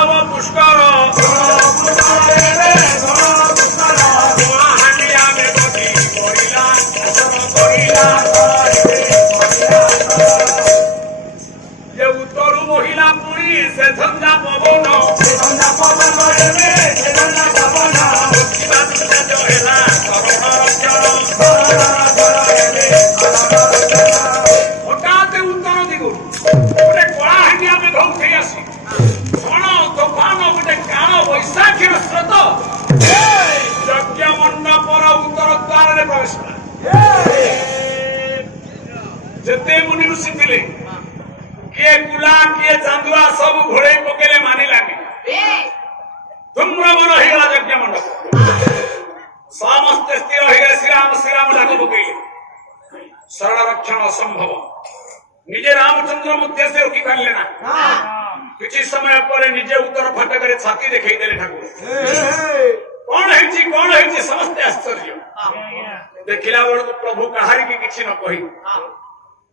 ଧରବ ପୁଷ୍କର ହାଣ୍ଡିଆ ମେଘଟି କରିଲା ଯେ ଉତ୍ତରୁ ମହିଳା ପୁଣି ସେ ଝଞ୍ଜା ପବନ ହେଲା ହଠାତ୍ ଉତ୍ତର ଦିଗରୁ ଗୋଟେ କଳା ହାଣ୍ଡିଆ ମେଘ ଉଠେଇ ଆସି କଣ ତୋଫାନ ଗୋଟେ କାଳ ବୈଶାଖୀର ସ୍ରୋତ ଯଜ୍ଞ ମଣ୍ଡପର ଉତ୍ତର ଦ୍ୱାରରେ ପ୍ରବେଶ କଲା। ଯେତେ ମୁନି ଋଷି ଥିଲେ କିଏ କୁଲା କିଏ ଚାନ୍ଦୁଆ ସବୁ ଘୋଡେଇ ପକେଇଲେ ମାନିଲାନି। ଧୂମ୍ରବନ ହେଇଗଲା ଯଜ୍ଞ ମଣ୍ଡପ। ସମସ୍ତେ ସ୍ଥିର ହେଇଗଲେ ଶ୍ରୀରାମ ଡାକ ପକେଇଲେ। ଶରଣ ରକ୍ଷଣ ଅସମ୍ଭବ। ନିଜେ ରାମଚନ୍ଦ୍ର ମଧ୍ୟ ସେ ରୋକି ପାରିଲେ ନା। କିଛି ସମୟ ପରେ ନିଜେ ଉତ୍ତର ଫାଟକରେ ଛାତି ଦେଖେଇ ଦେଲେ ଠାକୁର। କଣ ହେଇଛି ସମସ୍ତେ ଆଶ୍ଚର୍ଯ୍ୟ। ଦେଖିଲା ବେଳକୁ ପ୍ରଭୁ କାହାରିକି କିଛି ନ କହି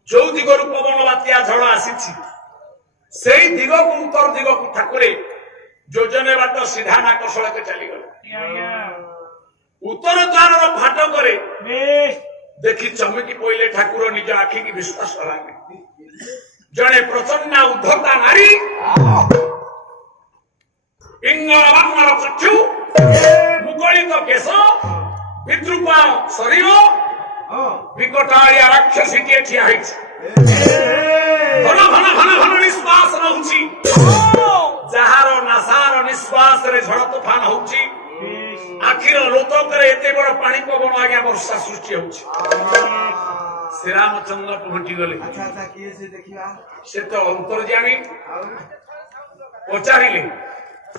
ଯୋଉ ଦିଗରୁ ପବନ ବାତ୍ୟା ଝଡ଼ ଆସିଛି ସେଇ ଦିଗକୁ ଉତ୍ତର ଦିଗକୁ ଠାକୁରେ ଯୋଜନେ ବାଟ ସିଧା ନାକ ସଳକେ ଚାଲିଗଲେ। ଉତ୍ତର ଦ୍ୱାରର ଫାଟକରେ ଦେଖି ଚମକି ପଇଲେ ଠାକୁର ନିଜ ଆଖିକି ବିଶ୍ୱାସ କଲାନି। ଜଣେ ପ୍ରଚଣ୍ଡା ଉଦ୍ଧତା ନାରୀ ପିଙ୍ଗଳ ବାଙ୍ଗଳ ଚକ୍ଷୁ ମୁଗଳିତ କେଶ ବିଦ୍ରୁପା ଶରୀର ବିକଟାଳିଆ ରାକ୍ଷସୀଟିଏ ଠିଆ ହେଇଛି। ଘନ ଘନ ଘନ ଘନ ନିଶ୍ୱାସ ନଉଛି। ଯାହାର ନାସାର ନିଶ୍ୱାସରେ ଝଡ଼ ତୋଫାନ ହଉଛି। ଆଖିର ଲୋତକରେ ଏତେ ବଡ ପାଣି ପବନ ଆଜ୍ଞା ବର୍ଷା ସୃଷ୍ଟି ହଉଛି। ଶ୍ରୀରାମଚନ୍ଦ୍ର ପହଞ୍ଚି ଗଲେ। ସେ ତ ଅନ୍ତର୍ଯାମୀ। ପଚାରିଲେ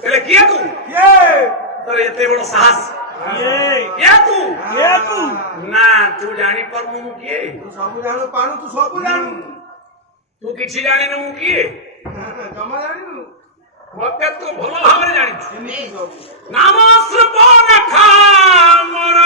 ହେଲେ କିଏ ତୁ? ତୋର ଏତେ ବଡ ସାହସ? ନା ତୁ ଜାଣିପାରୁନୁ ମୁଁ କିଏ? ସବୁ ଜାଣୁ ପାରୁ ତୁ ସବୁ ଜାଣୁ। ତୁ କିଛି ଜାଣିନୁ ମୁଁ କିଏ? ଜମା ଜାଣିନୁ। ମତେ ତୁ ଭଲ ଭାବରେ ଜାଣିଛୁ। ନାମ ଶ୍ରବଣଖା ମୋର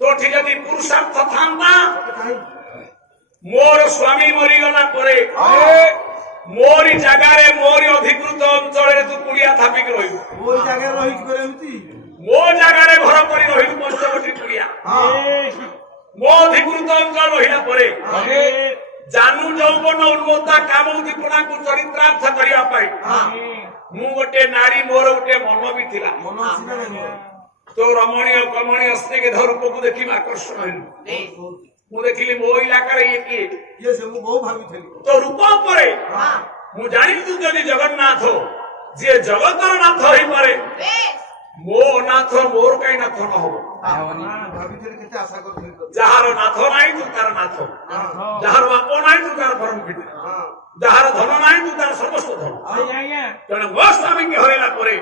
তোଠି ଯଦି ପୁରୁଷାର୍ଥ ଥାନ୍ତା ମୋର ସ୍ୱାମୀ ମରିଗଲା ପରେ ମୋରି ଜାଗାରେ ମୋରି ଅଧିକୃତ ଅଞ୍ଚଳରେ ତୁ କୁଡ଼ିଆ ଥାପିକି ରହିବୁ। ମୋ ଜାଗାରେ ରହିଛୁ ଏମିତି ମୋ ଜାଗାରେ ଘର କରି ରହିବୁ ପଞ୍ଚବଟୀ କୁଡ଼ିଆ। ମୋ ଅଧିକୃତ ଅଞ୍ଚଳ ରହିଲା ପରେ ଜାନୁ ଯୌବନ ଉନ୍ମତ୍ତା କାମ ଦୀପଣାକୁ ଚରିତ୍ରାର୍ଥ କରିବା ପାଇଁ ମୁଁ ଗୋଟେ ନାରୀ ମୋର ଗୋଟେ ମନ ବି ଥିଲା। ତୋ ରମଣୀୟ କମଣୀୟ ସ୍ନେହ ରୂପକୁ ଦେଖି ଆକର୍ଷଣ ହେଲୁ। ମୁଁ ଦେଖିଲି ମୋ ଇଲାକାରେ ଇଏ କିଏ? ମୁଁ ବହୁ ଭାବିଥିଲି ତୋ ରୂପ ଉପରେ ମୁଁ ଜାଣିଲି ତୁ ଯଦି ଜଗନ୍ନାଥ ଯିଏ ଜଗତର ନାଥ ହେଇପାରେ ମୋ ନାଥ ମୋର କାହିଁ ନାଥ ନ ହବ? କେତେ ଆଶା କରିଥିଲି। ଯାହାର ନାଥ ନାହିଁ ତୁ ତାର ନାଥ, ଯାହାର ବାପ ନାହିଁ ତୁ ତାର ପରମ ପିତା, ଯାହାର ଧନ ନାହିଁ ତୁ ତାର ସମସ୍ତ ଧନ। ତେଣୁ ମୋ ସ୍ୱାମୀକି ହରାଇଲା ପରେ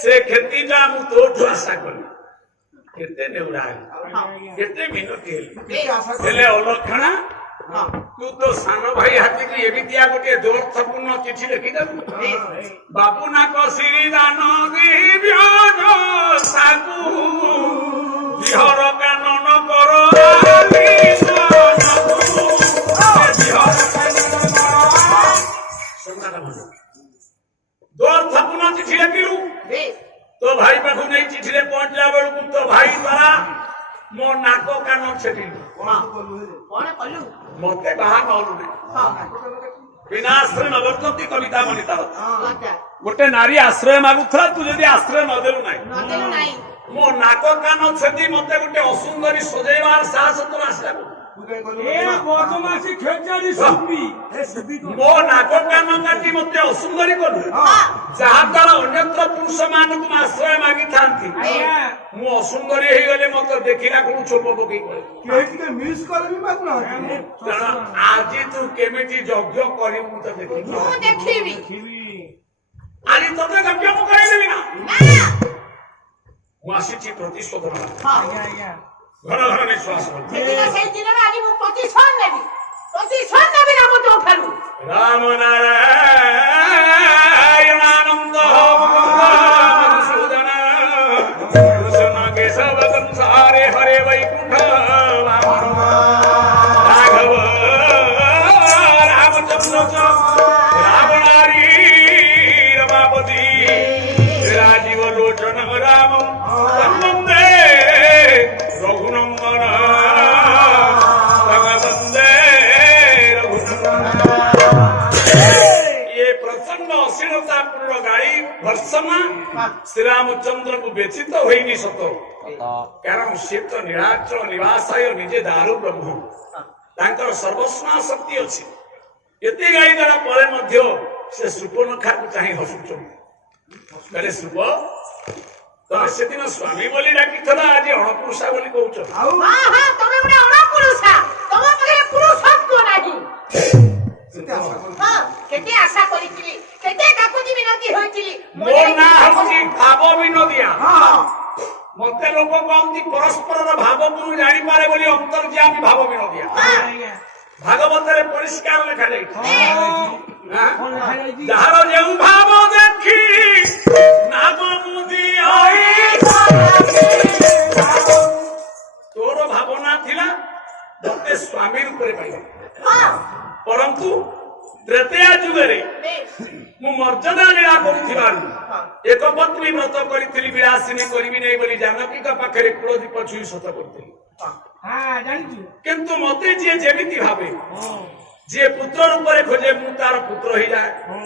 ସେ କ୍ଷତିଟା ମୁଁ ତୋଠୁ ଆଶା କଲି। କେତେ ନେଉରା ହେଲି, କେତେ ମିନତି ହେଲେ ଅଲକ୍ଷଣା ତୁ ତ ସାନ ଭାଇ ହାତିକି ଏମିତିଆ ଗୋଟିଏ ଦୁରର୍ଥପୂର୍ଣ୍ଣ ଚିଠି ଲେଖିଦେବୁ। ବାବୁ ନାକ ଶ୍ରୀ ଦାନ ଦିବ୍ୟ ସାଗୁ ବିହର କାନନ କର ଦୁରର୍ଥପୂର୍ଣ୍ଣ ଚିଠି ଲେଖିଲୁ। ତୋ ଭାଇ ପାଖକୁ ନେଇ ଚିଠିରେ ପହଞ୍ଚିଲା ବେଳକୁ ତୋ ଭାଇ ଦ୍ୱାରା ମୋ ନାକ କାନ ଛେଟିଲୁ। ମତେ ବାହା ନଲୁ ନାହିଁ। ବିନା ଆଶ୍ରୟ ନବର୍ତ୍ତନ୍ତି କବିତା ବନିତା। ଗୋଟେ ନାରୀ ଆଶ୍ରୟ ମାଗୁଥିଲା, ତୁ ଯଦି ଆଶ୍ରୟ ନଦେଲୁ ନାହିଁ ମୋ ନାକ କାନ ଛେତି ମତେ ଗୋଟେ ଅସୁନ୍ଦରୀ ସଜେଇବାର ସାହସ ତୋର ଆସିଲା। ତୁ କାଇଁ କହିଲୁ ଏ ବଦମାସି ଖେଚାଡ଼ି ସୁବି ଏ ସୁବି ତ ମୋ ନାକ କାନ କାଟି ମତେ ଅସୁନ୍ଦରୀ କଲୁ ଯାହା ଦ୍ୱାରା ଅନ୍ୟତ୍ର ପୁରୁଷ ମାନଙ୍କୁ ଆଶ୍ରୟ ମାଗିଥାନ୍ତି ଆଜ୍ଞା ମୁଁ ଅସୁନ୍ଦରୀ ହେଇଗଲେ ମତେ ଦେଖିଲା କୋଉ ଚୋପ ପକେଇ ପଡେ କେହି ଟିକେ ମିସ୍ କରିବି ମାଗୁନାହାନ୍ତି କାରଣ ଆଜି ତୁ କେମିତି ଯଜ୍ଞ କରିବୁ ମୁଁ ତ ଦେଖିବି ମୁଁ ଦେଖିବି ଆଜି ତତେ ଯଜ୍ଞ ମୁଁ କରେଇଦେବି ନା ନା ମୁଁ ଆସିଛି ପ୍ରତିଶୋଧ ନେବାକୁ। ହଁ ଆଜ୍ଞା ଆଜ୍ଞା ଘନ ଘନ ନିଶ୍ୱାସ ନେବି। ସେଦିନ ସେଇ ଦିନରେ ଆଜି ମୁଁ ପ୍ରତିଶୋଧ ନେବି ନା ମୁଁ ତୋଠାରୁ ରାମ ନାରାୟଣାନନ୍ଦ ମଧୁସୂଦନ କୃଷ୍ଣ କେଶବ ସଂସାରେ ହରେ ବୈକୁଣ୍ଠ ରାଘବ ରାମଚନ୍ଦ୍ର ରାବଣାରୀ ରମାପତି ରାଜୀବ ଲୋଚନ ରାମ ବନ୍ଦେ ରଘୁନନ୍ଦନ ଭଗବନ୍ଦେ ये प्रचंड अश्लीलतापूर्ण गाड़ी भर्सना श्री रामचंद्र को व्यथित होइनी सत कारण से तो निराचल निवासाय निजे दारु ब्रह्म तांकर सर्वस्ना शक्ति अछि एते गाड़ी देला परे मध्य से सुपर्णखा को चाहि हसुचो कहले सुप तमे सेदिन स्वामी बोली डाकिथला आज अणपुरुषा बोली कहउछ ଆଉ ହଁ ହଁ ତମେ ଗୋଟେ ଅଣପୁରୁଷା ତମ ପାଖରେ ପୁରୁଷତ୍ୱ ନାହିଁ ସେତେ ଆଶା କରୁଛି ହଁ କେତେ ଆଶା କରିଥିଲି କେତେ କାକୁତି ବିନତି ହୋଇଥିଲି ମୋ ନା ହଉଛି ଭାବ ବିନୋଦିଆ ହଁ ମତେ ଲୋକ କହନ୍ତି ପରସ୍ପରର ଭାବକୁ ଜାଣିପାରେ ବୋଲି ଅନ୍ତର୍ଯାମୀ ଭାବ ବିନୋଦିଆ ଆଜ୍ଞା ଭାଗବତରେ ପରିଷ୍କାର ଲେଖାଯାଇଛି ଆଁ? କଣ ଲେଖା ଯାଇଛି ଯାହାର ଯେଉଁ ଭାବ ଦେଖି ନାମ ମୁଦି ହୋଇ ତୋର ଭାବନା ଥିଲା ମତେ ସ୍ୱାମୀ ରୂପରେ ପାଇବ ହଁ ପରନ୍ତୁ ତ୍ରେତୟା ଯୁଗରେ ମୁଁ ମର୍ଯ୍ୟାଦା ଲୀଳା କରୁଥିବାରୁ ଏକ ପତ୍ନୀ ବ୍ରତ କରିଥିଲି ବିଳାସିନୀ କରିବି ନାହିଁ ବୋଲି ଜାନକୀଙ୍କ ପାଖରେ କୁଳଦୀପ ଛୁଇଁ ସତ କରିଥିଲି ହଁ ଜାଣିଛୁ କିନ୍ତୁ ମତେ ଯିଏ ଯେମିତି ଭାବେ ହଁ ଯିଏ ପୁତ୍ର ରୂପରେ ଖୋଜେ ମୁଁ ତାର ପୁତ୍ର ହେଇଯାଏ ହଁ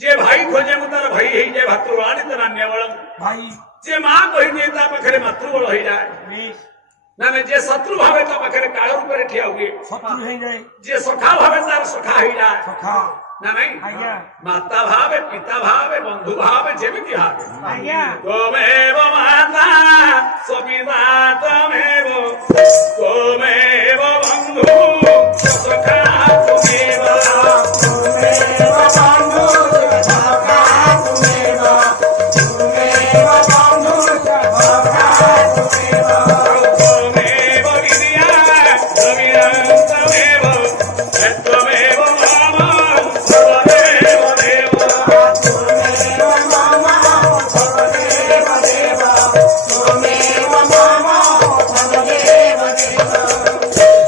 ଯିଏ ଭାଇ ଖୋଜେ ମୁଁ ତାର ଭାଇ ହେଇଯାଏ ଭାତୃବାଣୀ ତ ନାନ୍ୟବଳ ଭାଇ ଯିଏ ମା କହିଦିଏ ତା ପାଖରେ ମାତୃବଳ ହେଇଯାଏ ବେଶ ମାନେ ଯିଏ ଶତ୍ରୁ ଭାବେ ତା ପାଖରେ କାଳ ରୂପରେ ଠିଆ ହୁଏ ଶତ୍ରୁ ହେଇଯାଏ ଯିଏ ସଖା ଭାବେ ତାର ସଖା ହେଇଯାଏ ସଖା ନା ନାଇଁ ଆଜ୍ଞା ମାତା ଭାବେ ପିତା ଭାବେ ବନ୍ଧୁ ଭାବେ ଯେମିତି ଭାବେ ଆଜ୍ଞା त्वमेव माता स्वपिता त्वमेव त्वमेव बन्धु सखा त्वमेव त्वमेव विद्या त्वमेव त्वमेव माम सर्वदेव देव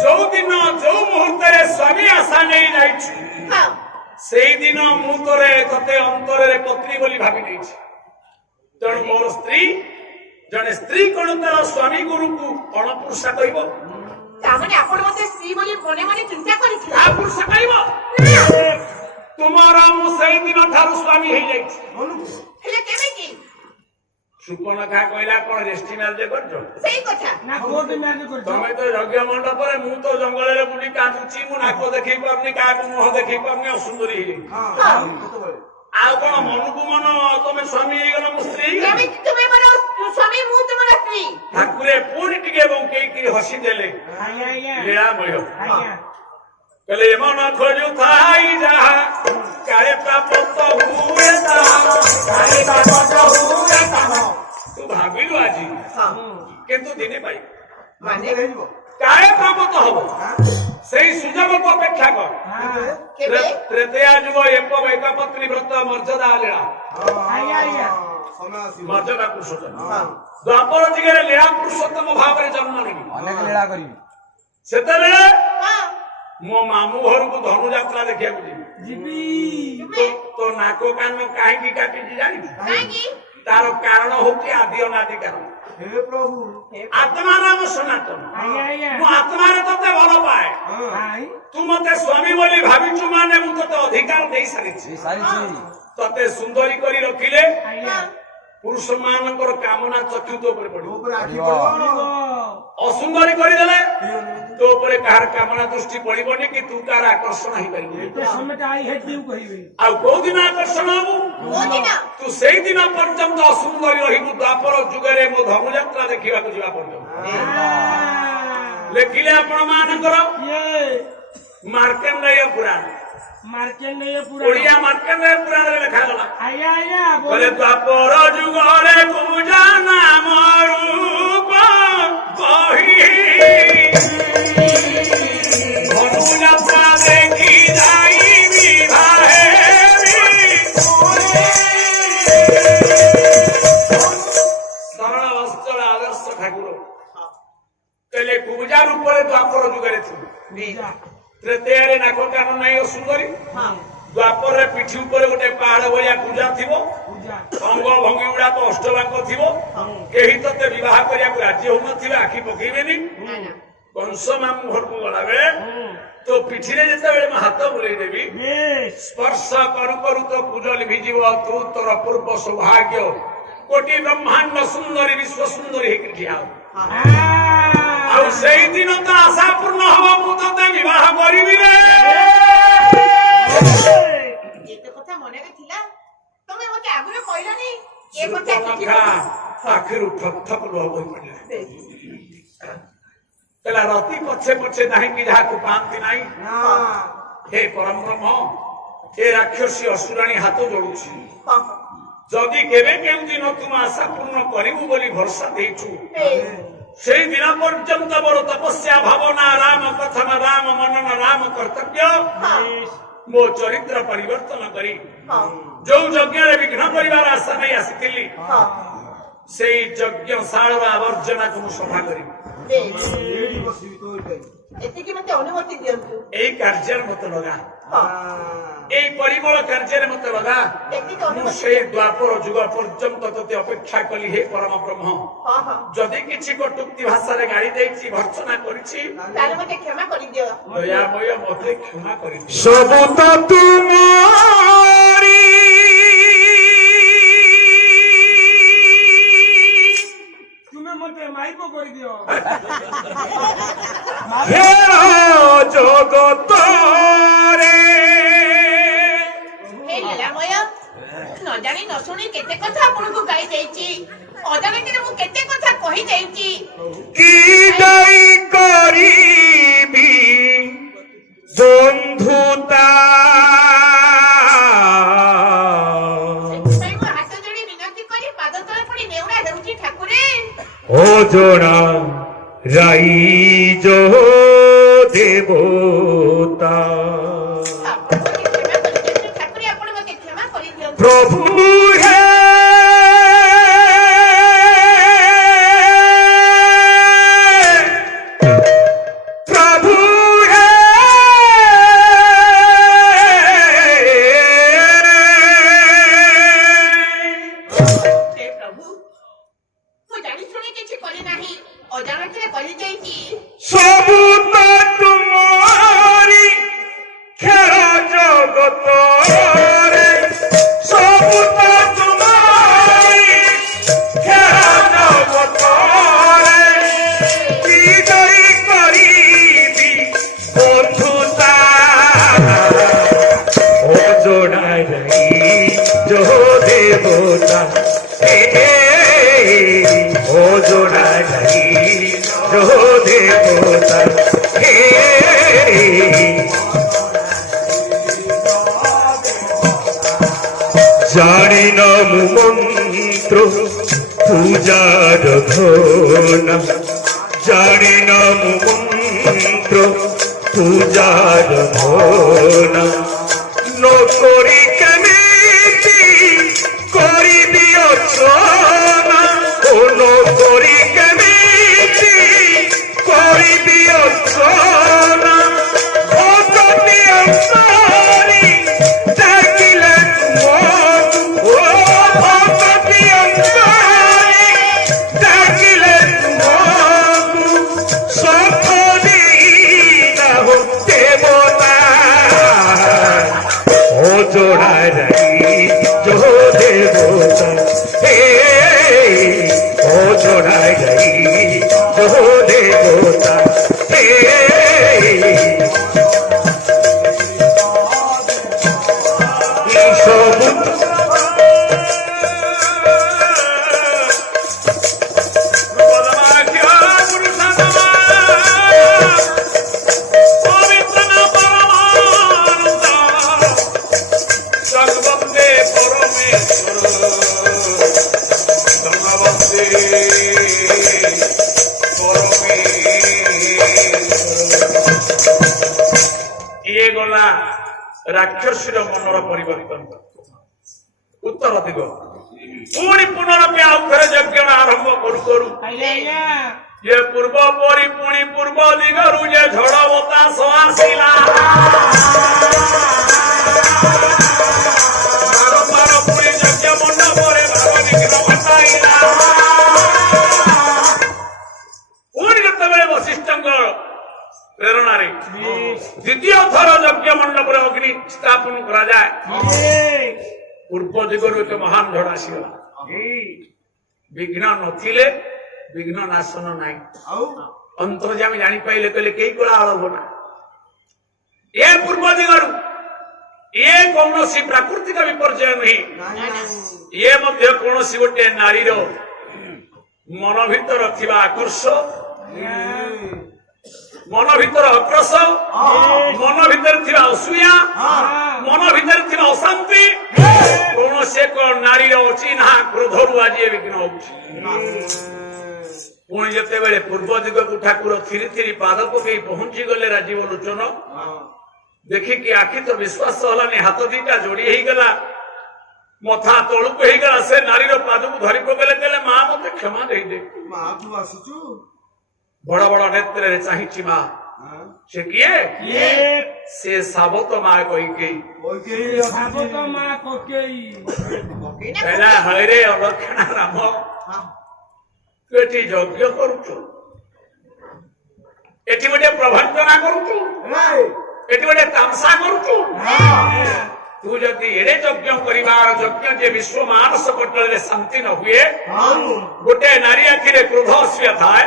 ଯୋଉ ଦିନ ଯୋଉ ମୁହୂର୍ତ୍ତରେ ସ୍ୱାମୀ ଆଶା ନେଇ ଯାଇଛି ହଁ ସେଇଦିନ ମୁଁ ତୋରେ ତତେ ଅନ୍ତରରେ ପତ୍ନୀ ବୋଲି ଭାବି ନେଇଛି ତେଣୁ ମୋର ସ୍ତ୍ରୀ ଜଣେ ସ୍ତ୍ରୀ କଣ ତାର ସ୍ୱାମୀ ଗୁରୁକୁ ଅଣପୁରୁଷା କହିବ ତାମାନେ ଆପଣ ମତେ ସ୍ତ୍ରୀ ବୋଲି ମନେ ମନେ ଚିନ୍ତା କରିଥିଲେ ଆ ପୁରୁଷ କହିବ ତୁମର ମୁଁ ସେଇଦିନ ଠାରୁ ସ୍ୱାମୀ ହେଇଯାଇଛି ହେଲେ କେମିତି ସୁପର୍ଣ୍ଣଖା କହିଲା କଣ ରେଷ୍ଟି ମ୍ୟାରେଜ କରିଛ ସେଇ କଥା ନା କୋର୍ଟ ମ୍ୟାରେଜ କରିଛ ତମେ ତ ଯଜ୍ଞ ମଣ୍ଡପରେ ମୁଁ ତ ଜଙ୍ଗଲରେ ବୁଲି କାନ୍ଦୁଛି ମୁଁ ନାକ ଦେଖେଇ ପାରୁନି କାହାକୁ ମୁହଁ ଦେଖେଇ ପାରୁନି ଅସୁନ୍ଦରୀ ହେଇଯାଇଛି ହଁ କେତେବେଳେ ଆଉ କଣ ମନକୁ ମନ ତମେ ସ୍ୱାମୀ ହେଇଗଲ ମୋ ସ୍ତ୍ରୀ କେମିତି ତୁମେ ମୋର ସ୍ୱାମୀ ମୁଁ ତୁମର ସ୍ତ୍ରୀ ଠାକୁରେ ପୁଣି ଟିକେ ବଙ୍କେଇକିରି ହସି ଦେଲେ ଆଜ୍ଞା ଆଜ୍ଞା ଲୀଳାମୟ ଆଜ୍ଞା କହିଲେ ମନ ଖୋଜୁ ଥାଇ ଯାହା କାଳେ ପ୍ରାପ୍ତ ହୁଏ ତାହା ତୁ ଭାବିଲୁ ଆଜି କିନ୍ତୁ ଦିନେ ପାଇ ମାନେ ହେଇଯିବ କାଳେ ପ୍ରାପ୍ତ ହବ ସେଇ ସୁଯୋଗକୁ ଅପେକ୍ଷା କର ହଁ କେବେ ତ୍ରେତୟା ଯୁଗ ଏକ ପତ୍ନୀ ବ୍ରତ ମର୍ଯ୍ୟାଦା ଲୀଳା ଆଜ୍ଞା ଆଜ୍ଞା ସମୟ ଆସିବ ମର୍ଯ୍ୟାଦା ପୁରୁଷୋତ୍ତମ ଦ୍ୱାପର ଯୁଗରେ ଲୀଳା ପୁରୁଷୋତ୍ତମ ଭାବରେ ଜନ୍ମ ନେବି ଅନେକ ଲୀଳା କରିବି ସେତେବେଳେ ହଁ ମୋ ମାମୁଁ ଘରକୁ ଧନୁଯାତ୍ରା ଦେଖିବାକୁ ଯିବି ଯିବି ତୋ ନାକ କାନ କାହିଁକି କାଟିଛି ଜାଣିଛୁ କାହିଁକି ତାର କାରଣ ହଉଛି ଆଦି ଅନାଦି କାରଣ ହେ ପ୍ରଭୁ ଆତ୍ମା ନାମ ସନାତନ ଆଜ୍ଞା ଆଜ୍ଞା ମୁଁ ଆତ୍ମାରେ ତତେ ଭଲ ପାଏ କାଇଁ ତୁ ମତେ ସ୍ୱାମୀ ବୋଲି ଭାବିଛୁ ମାନେ ମୁଁ ତତେ ଅଧିକାର ଦେଇ ସାରିଛି ସାରିଛି ତତେ ସୁନ୍ଦରୀ କରି ରଖିଲେ ଆଜ୍ଞା ପୁରୁଷ ମାନଙ୍କର କାମନା ଚକ୍ଷୁ ତୋ ଉପରେ ପଡିବ ମୋ ଉପରେ ଆଖି ପଡିବ। ପଡିବ ଅସୁନ୍ଦରୀ କରିଦେଲେ ତୋ ଉପରେ କାହାର କାମନା ଦୃଷ୍ଟି ପଡିବନି କି ତୁ କାହାର ଆକର୍ଷଣ ହେଇପାରିବୁ ସମୟଟା ଆଇ ହେଟ୍ ୟୁ କହିବେ ଆଉ କୋଉ ଦିନ ଆକର୍ଷଣ ହବୁ କୋଉଦିନ? ତୁ ସେଇଦିନ ପର୍ଯ୍ୟନ୍ତ ଅସୁନ୍ଦରୀ ରହିବୁ ଦ୍ୱାପର ଯୁଗରେ ମୋ ଧନୁଯାତ୍ରା ଦେଖିବାକୁ ଯିବା ପର୍ଯ୍ୟନ୍ତ ଲେଖିଲେ ଆପଣ ମାନଙ୍କର କିଏ ମାର୍କଣ୍ଡେୟ ପୁରାଣ ମାର୍କେଣ୍ଡେୟ ପୁରା ଓଡିଆ ମାର୍କଣ୍ଡେୟ ପୁରାଣରେ ଲେଖାଗଲା ଆଜ୍ଞା ଆଜ୍ଞା ବୋଲେ ଦ୍ୱାପର ଯୁଗରେ ପୂଜା ନାମ ରୂପ କହି ଧନୁଯାତ୍ରା ଦେଖି ଯାଇବି ସରଳ ଅସ୍ଥଳ ଆଦର୍ଶ ଠାକୁର କହିଲେ ପୂଜା ରୂପରେ ଦ୍ୱାପର ଯୁଗରେ ଥିବ ତ୍ରେତେୟାରେ ନାକ କାନ ନାହିଁ ଅସୁନ୍ଦରୀ ଦ୍ୱାପରରେ ପିଠି ଉପରେ ଗୋଟେ ପାହାଡ ଭଳିଆ ପୂଜା ଥିବ ଅଙ୍ଗ ଭଙ୍ଗୀ ଗୁଡା ତ ଅଷ୍ଟବାଙ୍କ ଥିବ କେହି ତତେ ବିବାହ କରିବାକୁ ରାଜି ହଉନଥିବେ ଆଖି ପକେଇବେନି କଂସ ମାମୁଁ ଘରକୁ ଗଲାବେଳେ ତୋ ପିଠିରେ ଯେତେବେଳେ ମୁଁ ହାତ ବୁଲେଇ ଦେବି ସ୍ପର୍ଶ କରୁ କରୁ ତୋ ପୂଜ ଲିଭିଯିବ ତୁ ତୋର ପୂର୍ବ ସୌଭାଗ୍ୟ କୋଟି ବ୍ରହ୍ମାଣ୍ଡ ସୁନ୍ଦରୀ ବିଶ୍ୱ ସୁନ୍ଦରୀ ହେଇକି ଠିଆ ହବ ଆଉ ସେଇଦିନ ତ ଆଶା ପୂର୍ଣ୍ଣ ହବ ମୁଁ ତତେ ବିବାହ କରିବି ରେ ଏତେ କଥା ମନରେ ଥିଲା ତମେ ମତେ ଆଗରୁ କହିଲନି ଏ କଥା କିଛି ଆଖିରୁ ଠକ୍ ଠକ୍ ଲୁହ ବହି ପଡିଲା କହିଲା ରତି ପଛେ ପଛେ ନାହିଁକି ଯାହାକୁ ପାଆନ୍ତି ନାହିଁ ହେ ପରମ ବ୍ରହ୍ମ ଏ ରାକ୍ଷସୀ ଅସୁରାଣୀ ହାତ ଯୋଡୁଛି ଯଦି କେବେ କେଉଁଦିନ ତୁମ ଆଶା ପୂର୍ଣ୍ଣ କରିବୁ ବୋଲି ଭରସା ଦେଇଛୁ ସେଇ ଦିନ ପର୍ଯ୍ୟନ୍ତ ମୋର ତପସ୍ୟା ଭାବନା ରାମ କଥନ ରାମ ମନନ ରାମ କର୍ତ୍ତବ୍ୟ ମୋ ଚରିତ୍ର ପରିବର୍ତ୍ତନ କରି ଯୋଉ ଯଜ୍ଞରେ ବିଘ୍ନ କରିବାର ଆଶା ନେଇ ଆସିଥିଲି ସେଇ ଯଜ୍ଞଶାଳର ଆବର୍ଜନାକୁ ମୁଁ ସଫା କରିବି ଏତିକି ମତେ ଅନୁମତି ଦିଅନ୍ତୁ ଏଇ କାର୍ଯ୍ୟରେ ମତେ ଲଗା এই পরিমল কার্যের মতো লগা সেই দ্বাপর যুগ পর্যন্ত তোতে অপেক্ষা কলি হে পরম ব্রহ্ম যদি কিছু কটুক্তি ভাষারে গাড়ি দেইছি ভর্ৎসনা করেছি তাহলে মতে ক্ষমা করে দিও দয়াময় মতে ক্ষমা করে দিও সবু তো তোমারি তুমি মতে মাইক করে দিও হে জগত রে হে লীলাময় ন জানি ন শুনি কেতে কথা আপনাকে গাই দেইছি অজানিতে মু কেতে কথা কহি দেইছি কি দাই করিবি বন্ধুতা ସେଥିପାଇଁ ମୁଁ ହାତ ଯୋଡ଼ି ବିନତି କରି ପାଦ ତଳେ ପଡ଼ି ନେଉରା ଦେଉଛି ଠାକୁରେ ও জোড়া রাইজ দেবতা ଆପଣ ମତେ କ୍ଷମା କରିଦିଅନ୍ତୁ ଠାକୁରେ ଆପଣ ମତେ କ୍ଷମା କରିଦିଅନ୍ତୁ প্রভু হে প্রভু হে ହେ ପ୍ରଭୁ ମୁଁ ଜାଣି ଶୁଣି କିଛି କଲି ନାହିଁ ଅଜାଣତରେ କରି ଦେଇଛି সবু তো তোমারি খেল জগত রে সবু তো তোমারি খেল জগত রে কি যাই করিবি বন্ধুতা ও জোড়াই জো দেবতা ও জোড়াই জো দেবতা জানি না মন্ত্র পূজার ঘনা জানি না মন্ত্র পূজার ঘনা নকরি কেমিতি করিবি অর্চনা ও নকরি কেমিতি করিবি অর্চনা ভগতি অন্তরি ডাকিলে ও ভগতি অন্তরি ডাকিলে সথরি না দেবতা ও জোড়ায় রাই জো দেবতা ও জোড়ায় রাই জো ସବୁ ଇଏ ଗଲା ରାକ୍ଷସୀର ମନର ପରିବର୍ତ୍ତନ। ଉତ୍ତର ଦିଗ ପୁଣି ପୁନରପି ଆଉ ଥରେ ଯଜ୍ଞ ଆରମ୍ଭ କରୁ କରୁ ଯେ ପୂର୍ବ ପରି ପୁଣି ପୂର୍ବ ଦିଗରୁ ଯେ ଝଡ଼ ବତାସ ଆସିଲା, ବାରମ୍ବାର ପୁଣି ଯଜ୍ଞ ମଣ୍ଡପରେ ଭାବ ବିଘ୍ନ ଘଟାଇଲା। ପୁଣି ଯେତେବେଳେ ବଶିଷ୍ଠଙ୍କ ପ୍ରେରଣାରେ ଦ୍ୱିତୀୟ ଥର ଯଜ୍ଞ ମଣ୍ଡପରେ ଅଗ୍ନି ସ୍ଥାପନ କରାଯାଏ, ପୂର୍ବ ଦିଗରୁ ଏକ ମହାନ ଝଡ଼ ଆସିଗଲା। ବିଘ୍ନ ନଥିଲେ ବିଘ୍ନ ନାଶନ ନାହିଁ। ଆଉ ଅନ୍ତର୍ଯାମୀ ଜାଣିପାରିଲେ କହିଲେ କେହି କୋଳାହଳ ହବ ନା। ଏ ପୂର୍ବ ଦିଗରୁ ଏ କୌଣସି ପ୍ରାକୃତିକ ବିପର୍ଯ୍ୟୟ ନୁହେଁ, ନାଇଁ ନାଇଁ ଇଏ ମଧ୍ୟ କୌଣସି ଗୋଟେ ନାରୀର ମନ ଭିତର ଥିବା ଆକର୍ଷ, ମନ ଭିତର ଅକ୍ରୋଶ, ମନ ଭିତରେ ଥିବା ଅସୂୟା, ମନ ଭିତରେ ଥିବା ଅଶାନ୍ତି, କୌଣସି ଏକ ନାରୀର ଅଚିହ୍ନା କ୍ରୋଧରୁ ଆଜି ଏ ବିଘ୍ନ ହଉଛି। ପୁଣି ଯେତେବେଳେ ପୂର୍ବ ଦିଗକୁ ଠାକୁର ଥିରି ଥିରି ପାଦ ପକେଇ ପହଞ୍ଚି ଗଲେ ରାଜୀବ ଲୋଚନ, ଦେଖିକି ଆଖି ତ ବିଶ୍ୱାସ ହେଲାନି, ହାତ ଦିଟା ଯୋଡି ହେଇଗଲା, ମଥା ତଳୁକୁ ହେଇଗଲା। ସେ ନାରୀର ପାଦକୁ ଧରି ପକେଇଲେ, କହିଲେ ମା ମତେ କ୍ଷମା ଦେଇଦେ। ମା ତୁ ଆସିଛୁ ବଡ ବଡ ନେତ୍ରରେ ଚାହିଁଛି ମା। ସେ କିଏ? ସେ ସାବତ ମା କଇକେଇ। କହିଲା ହଇରେ ଅଲକ୍ଷଣା ରାମ, ତୁ ଏଠି ଯଜ୍ଞ କରୁଛୁ, ଏଠି ଗୋଟେ ପ୍ରଭଞ୍ଜନା କରୁଛୁ, ଏଠି ଗୋଟେ ତାମସା କରୁଛୁ। ତୁ ଯଦି ଏଡେ ଯଜ୍ଞ କରିବାର ଯଜ୍ଞ ଯେ ବିଶ୍ୱ ମାନସ ପଟଳରେ ଶାନ୍ତି ନ ହୁଏ, ଗୋଟେ ନାରୀ ଆଖିରେ କ୍ରୋଧ ଅସୂୟା ଥାଏ,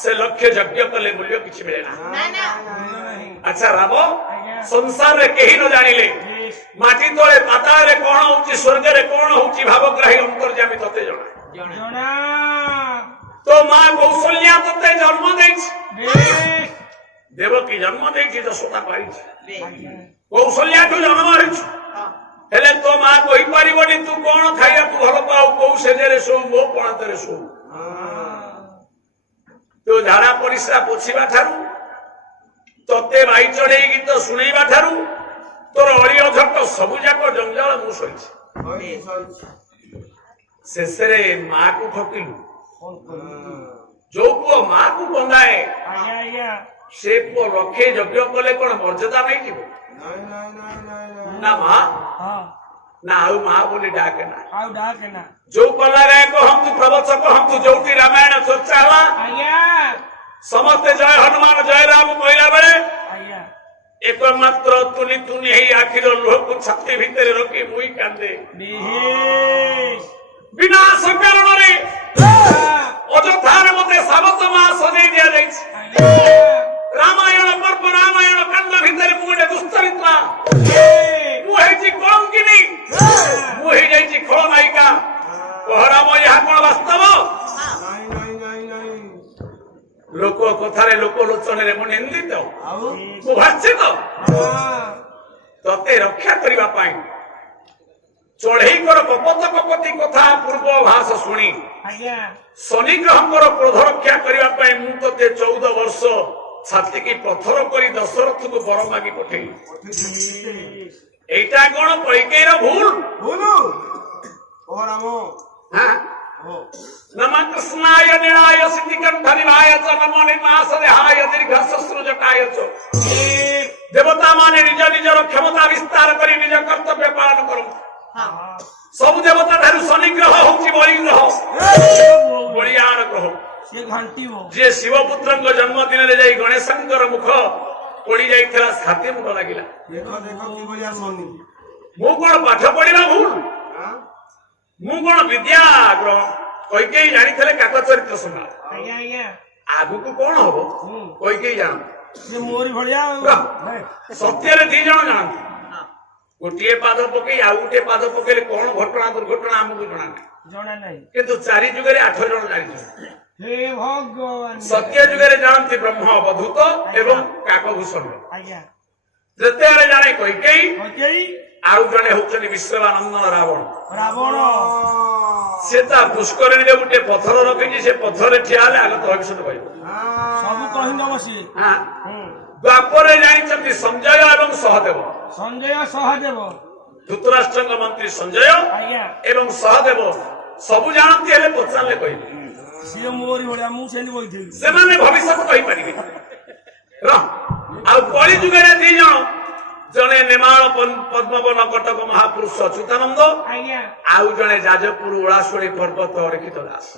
ସେ ଲକ୍ଷ୍ୟ ଯଜ୍ଞ କଲେ ମୂଲ୍ୟ କିଛି ମିଳେ ନା। ଆଚ୍ଛା ରାମ, ସଂସାରରେ କେହି ନ ଜାଣିଲେ ମାଟି ତଳେ ପାତାଳରେ କଣ ହଉଛି, ସ୍ୱର୍ଗରେ କଣ ହଉଛି, ଭାବଗ୍ରାହୀ ଅନ୍ତର୍ଯାମୀ ତତେ ଜଣା। ତୋ ମା କୌଶଲ୍ୟା ତତେ ଜନ୍ମ ଦେଇଛି, ଦେବକୀ ଜନ୍ମ ଦେଇଛି, ଯଶୋଦା ପାଇଛି, କୌଶଲ୍ୟାଠୁ ଜନ୍ମ ହେଇଛୁ। ହେଲେ ତୋ ମା କହିପାରିବନି ତୁ କଣ ଖାଇବାକୁ ଭଲ ପାଉ, କୋଉ ସେଜରେ ଶୋଉ, ମୋ ପଣାତରେ ଶୋଉ। ତୁ ଝାଡା ପରିସ୍ରା ପୋଛିବା ଠାରୁ, ତତେ ବାଇ ଚଢେଇ ଗୀତ ଶୁଣେଇବା ଠାରୁ, ତୋର ଅଳି ଅଝଟ ସବୁ ଯାକ ଜଞ୍ଜାଳ ମୁଁ ସହିଛି। ଶେଷରେ ମାକୁ ଠକିଲୁ। ଯୋଉ ପୁଅ ମାକୁ ବନ୍ଧାଏ, ସେ ପୁଅ ଲକ୍ଷେ ଯଜ୍ଞ କଲେ କଣ ମର୍ଯ୍ୟାଦା ନେଇଯିବ? ନା ମା, ନା ଆଉ ମା ବୋଲି ଡାକେ ନା। ଯୋଉ କଲାରେ କହନ୍ତୁ, ପ୍ରବଚକ କହନ୍ତୁ, ଯୋଉଠି ରାମାୟଣ ଚର୍ଚ୍ଚା ହେଲା, ସମସ୍ତେ ଜୟ ହନୁମାନ ଜୟ ରାମ କହିଲା ବେଳେ ଏକମାତ୍ର ତୁନି ତୁନି ହେଇ ଆଖିର ଲୁହକୁ ଛାତି ଭିତରେ ରଖି ମୁଇ କାନ୍ଦେ। ବିନାଶ କାରଣରେ ଅଯଥାରେ ମତେ ସାବତ ମା ସଜେଇ ଦିଆଯାଇଛି। ରାମାୟଣ ପର୍ବ, ରାମାୟଣ କାଣ୍ଡ ଭିତରେ ମୁଁ ଗୋଟେ ଦୁଶ୍ଚରିତ୍ର, ମୁଁ ହେଇଛି କଳଙ୍କିନୀ, ମୁଁ ହେଇଯାଇଛି ଖଳନାୟିକା। କହରାମ, ଏହା କଣ ବାସ୍ତବ? ଲୋକ କଥାରେ, ଲୋକ ଲୋଚନରେ ମୁଁ ନିନ୍ଦିତ, ମୁଁ ଭାସିତ। ତତେ ରକ୍ଷା କରିବା ପାଇଁ ଚଢେଇଙ୍କର କପତ କପତି କଥା ପୂର୍ବ ଭାଷ ଶୁଣି ଶନିଗ୍ରହଙ୍କର କ୍ରୋଧ ରକ୍ଷା କରିବା ପାଇଁ ମୁଁ ତତେ 14 ବର୍ଷ ଛାତିକି ପଥର କରି ଦଶରଥକୁ ବର ମାଗି ପଠେଇଲି। এইটা কোন কইকেইর ভুল? নম কৃষ্ণায় নীলায় সিদ্ধিকণ্ঠনিভায় চ নমো নির্মাসদেহায় দীর্ঘশ্রুজটায় চ। দেবতা মানে নিজ নিজের ক্ষমতা বিস্তার করে নিজ কর্তব্য পালন করুন। সবু দেবতা ঠারু শনি গ্রহ হচ্ছে বলি গ্রহ, বলিয়ার গ্রহ। যে শিবপুত্রଙ୍କ জন্মদিନରେ যাই গণেশଙ୍କର মুখ পড়ি যাইଥିଲା, ଛାତି ମୁଣ୍ଡ ଲାଗିଲା। ମୁଁ କଣ ପାଠ ପଢିବା ଭୁଲ? ମୁଁ କଣ ବିଦ୍ୟା ଗ୍ରହଣ? କଇକେଇ ଜାଣିଥିଲେ କାକ ଚରିତ୍ର ସମ୍ଭାଳ, ଆଗକୁ କଣ ହବ କଇକେଇ ଜାଣନ୍ତି। ସତ୍ୟରେ 2 ଜଣ ଜାଣନ୍ତି, गोटे पाद पकई आउ गोटे पाद पकईले कौन घटना दुर्घटना आमको जना नहीं ଜଣା ନାହିଁ किंतु चारि जुगे 8 जन जानी ହେ ଭଗବାନ सत्य जुगे जानती ब्रह्म अवधूत एवं काकभूषण ଆଜ୍ଞା ଯେତେବେଳେ ଜାଣେ କୈକେୟୀ କୈକେୟୀ ଆଉ ଜଣେ ହଉଛନ୍ତି ବିଶ୍ୱାନନ୍ଦନ ରାବଣ ରାବଣ ସେ ତା ପୁଷ୍କରିଣୀରେ ଗୋଟେ ପଥର ରଖିଛି ସେ ପଥରରେ ଠିଆ ହେଲେ ଆଗ ତ ଭବିଷ୍ୟତ କହିବ ସବୁ କହିଦବ ସିଏ ହଁ। ଦ୍ୱାପରରେ ଜାଣିଛନ୍ତି ସଞ୍ଜୟ ଏବଂ ସହଦେବ ସଞ୍ଜୟ ସହଦେବ ଧୃତରାଷ୍ଟ୍ରଙ୍କ ମନ୍ତ୍ରୀ ସଞ୍ଜୟ ଆଜ୍ଞା ଏବଂ ସହଦେବ ସବୁ ଜାଣନ୍ତି ହେଲେ ପଚାରିଲେ କହିବେ ସିଏ ମୋରି ଭଳିଆ ମୁଁ ସେମିତି ବଇଥିଲି ସେମାନେ ଭବିଷ୍ୟତ କହିପାରିବେ ଆଉ କଳି ଯୁଗରେ ଦି ଜଣ ଜଣେ ନେମାଳ ପଦ୍ମବନ କଟକ ମହାପୁରୁଷ ଅଚ୍ୟୁତାନନ୍ଦ ଆଜ୍ଞା ଆଉ ଜଣେ ଯାଜପୁର ଓଳାଶୁଣୀ ପର୍ବତ ଅଳିଖିତ ଦାସ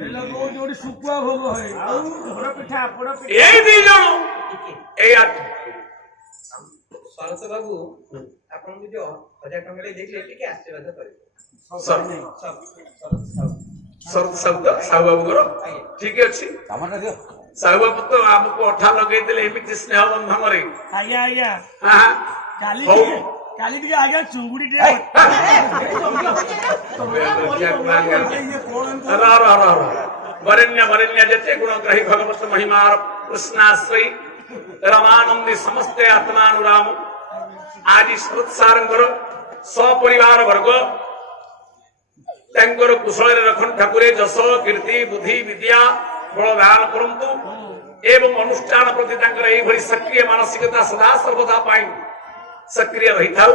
ହେଲେ ଯୋଉଠି ଶୁଖୁଆ ଭୋଗ ହୁଏ ଆଉ ପୋଡ ପିଠା ଏଇ ଦି ଜଣ ଏଇ ସରସ ବାବୁ ଆପଣଙ୍କୁ ଯୋଉ 1000 ଟଙ୍କାରେ ଦେଇଥିଲେ ଟିକେ ଆଶୀର୍ବାଦ କରିବେ ଶବ୍ଦ ସାହୁ ବାବୁଙ୍କର ଠିକ ଅଛି ସାହୁ ବାବୁ ତ ଆମକୁ ଅଠା ଲଗେଇଦେଲେ ଏମିତି ସ୍ନେହ ବନ୍ଧନରେ ଆଜ୍ଞା ଆଜ୍ଞା କାଲି ହଉ। ଟିକେ ଆଜ୍ଞା ଚୁଙ୍ଗୁଡି ଟିକେ वरेण्य वरेण्य जेते गुणग्रही भगवत महिमार कृष्णाश्रयी रमानंदी समस्ते आत्मानुराम आदि स्मृतसारंकर सपरिवार वर्ग तांकर कुशल रखन ठाकुरे जस कीर्ति बुद्धि विद्या बलदान करंतु एवं अनुष्ठान प्रति तांकर एई भली सक्रिय मानसिकता सदा सर्वदा पाई सक्रिय रही थाउ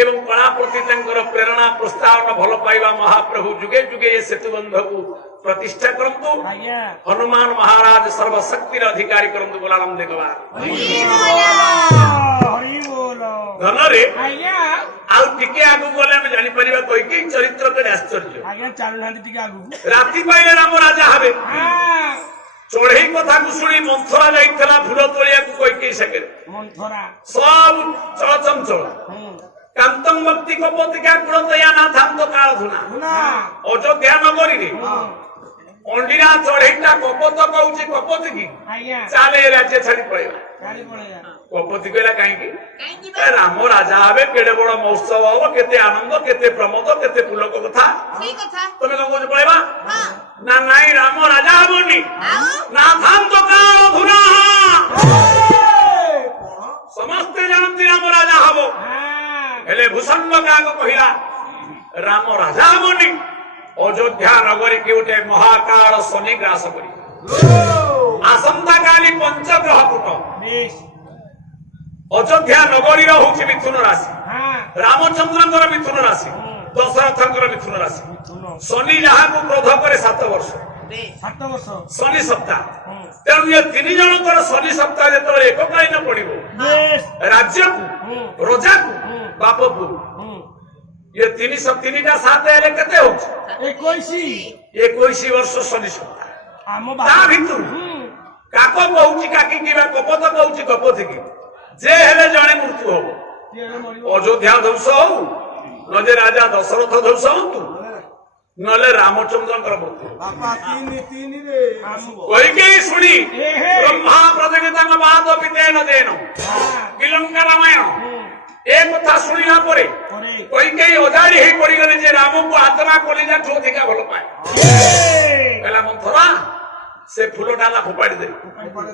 एवं कला प्रति तांकर प्रेरणा प्रोत्साहन भल पाइबा महाप्रभु जुगे जुगे ये सेतु बंध को प्रतिष्ठा करंतु आज्ञा हनुमान महाराज सर्वशक्तिर अधिकारी करंतु बोलानंद देखबार हरि बोल धनरे आज्ञा आउ टिके आगु गले हम जानि परिबा कोई के चरित्र के आश्चर्य आज्ञा चालुनांती टिके आगु राति पाइले राम राजा हबे हां चढ़ई कथा को शुणी मंथरा जाइथला फूल तोलिया को कोई के सके मंथरा सब चलचंचल कांतम भक्ति कपतिका गुण दया ना थाम तो काल धुना ना अयोध्या नगरी रे अंडिना चढ़ईटा कपत कहूची कपति की आज्ञा चाले राज्य छाड़ी पड़ेगा गाड़ी पड़ेगा कपति कहला काई की କାହିଁକି ए राम राजा हबे केडे बड़ महोत्सव हो केते आनंद केते प्रमोद केते पुलक कथा ସେଇ କଥା तुमे कौन कहछ पड़ेबा ହଁ ना नाई राम राजा हबनी ଆଉ ना थाम तो काल धुना समस्त जानती राम राजा हबो हां हेले भूषण काको कहिला राम राजा हबनी अयोध्या नगरी के उठे महाकाल शनि ग्रास करी आसंता काली पंचग्रह पुट बेश अयोध्या नगरी होउची मिथुन राशि हां रामचंद्रଙ୍କର मिथुन राशि दशरथଙ୍କର मिथुन राशि सुनो शनि ଯାହାକୁ କ୍ରୋଧ करे 7 वर्ष ବେଶ 7 ବର୍ଷ शनि सप्ताह ତେଣୁ ଏ ତିନି ଜଣଙ୍କର ଶନି ସପ୍ତାହ ଯେତେବେଳେ ଏକକାଳୀନ ପଡିବ बेश ରାଜ୍ୟକୁ ରଜାକୁ ବାପକୁ ये ତିନିଟା 7 ହେଲେ କେତେ ହଉଛି 21 ବର୍ଷ ଶନି ସପ୍ତାହ ଆମ ତା ଭିତରୁ କାକ କହୁଛି କାକି କିବା କପତ କହୁଛି କପତି କି ଯେ ହେଲେ ଜଣେ ମୃତ୍ୟୁ ହବ ଅଯୋଧ୍ୟା ଧ୍ୱଂସ ହଉ ନହେଲେ ରାଜା ଦଶରଥ ଧ୍ୱଂସ ହଅନ୍ତୁ ନହେଲେ ରାମଚନ୍ଦ୍ରଙ୍କର ମୃତ୍ୟୁ ବାପା ତିନି ରେ କହିକି ଶୁଣି ବ୍ରହ୍ମା ପ୍ରଜାପତିଙ୍କ ବାଦ ବିତେନ ଦେନ ବିଲଙ୍କା ରାମାୟଣ ଏ କଥା ଶୁଣିଲା ପରେ କହିକି ଅଜାଡ଼ି ହେଇ ପଡିଗଲେ ଯେ ରାମକୁ ଆତ୍ମା କଲିଜାଠୁ ଅଧିକା ଭଲ ପାଏ କହିଲା ମନ୍ଥରା ସେ ଫୁଲ ଡାଲା ଫୋପାଡ଼ି ଦେ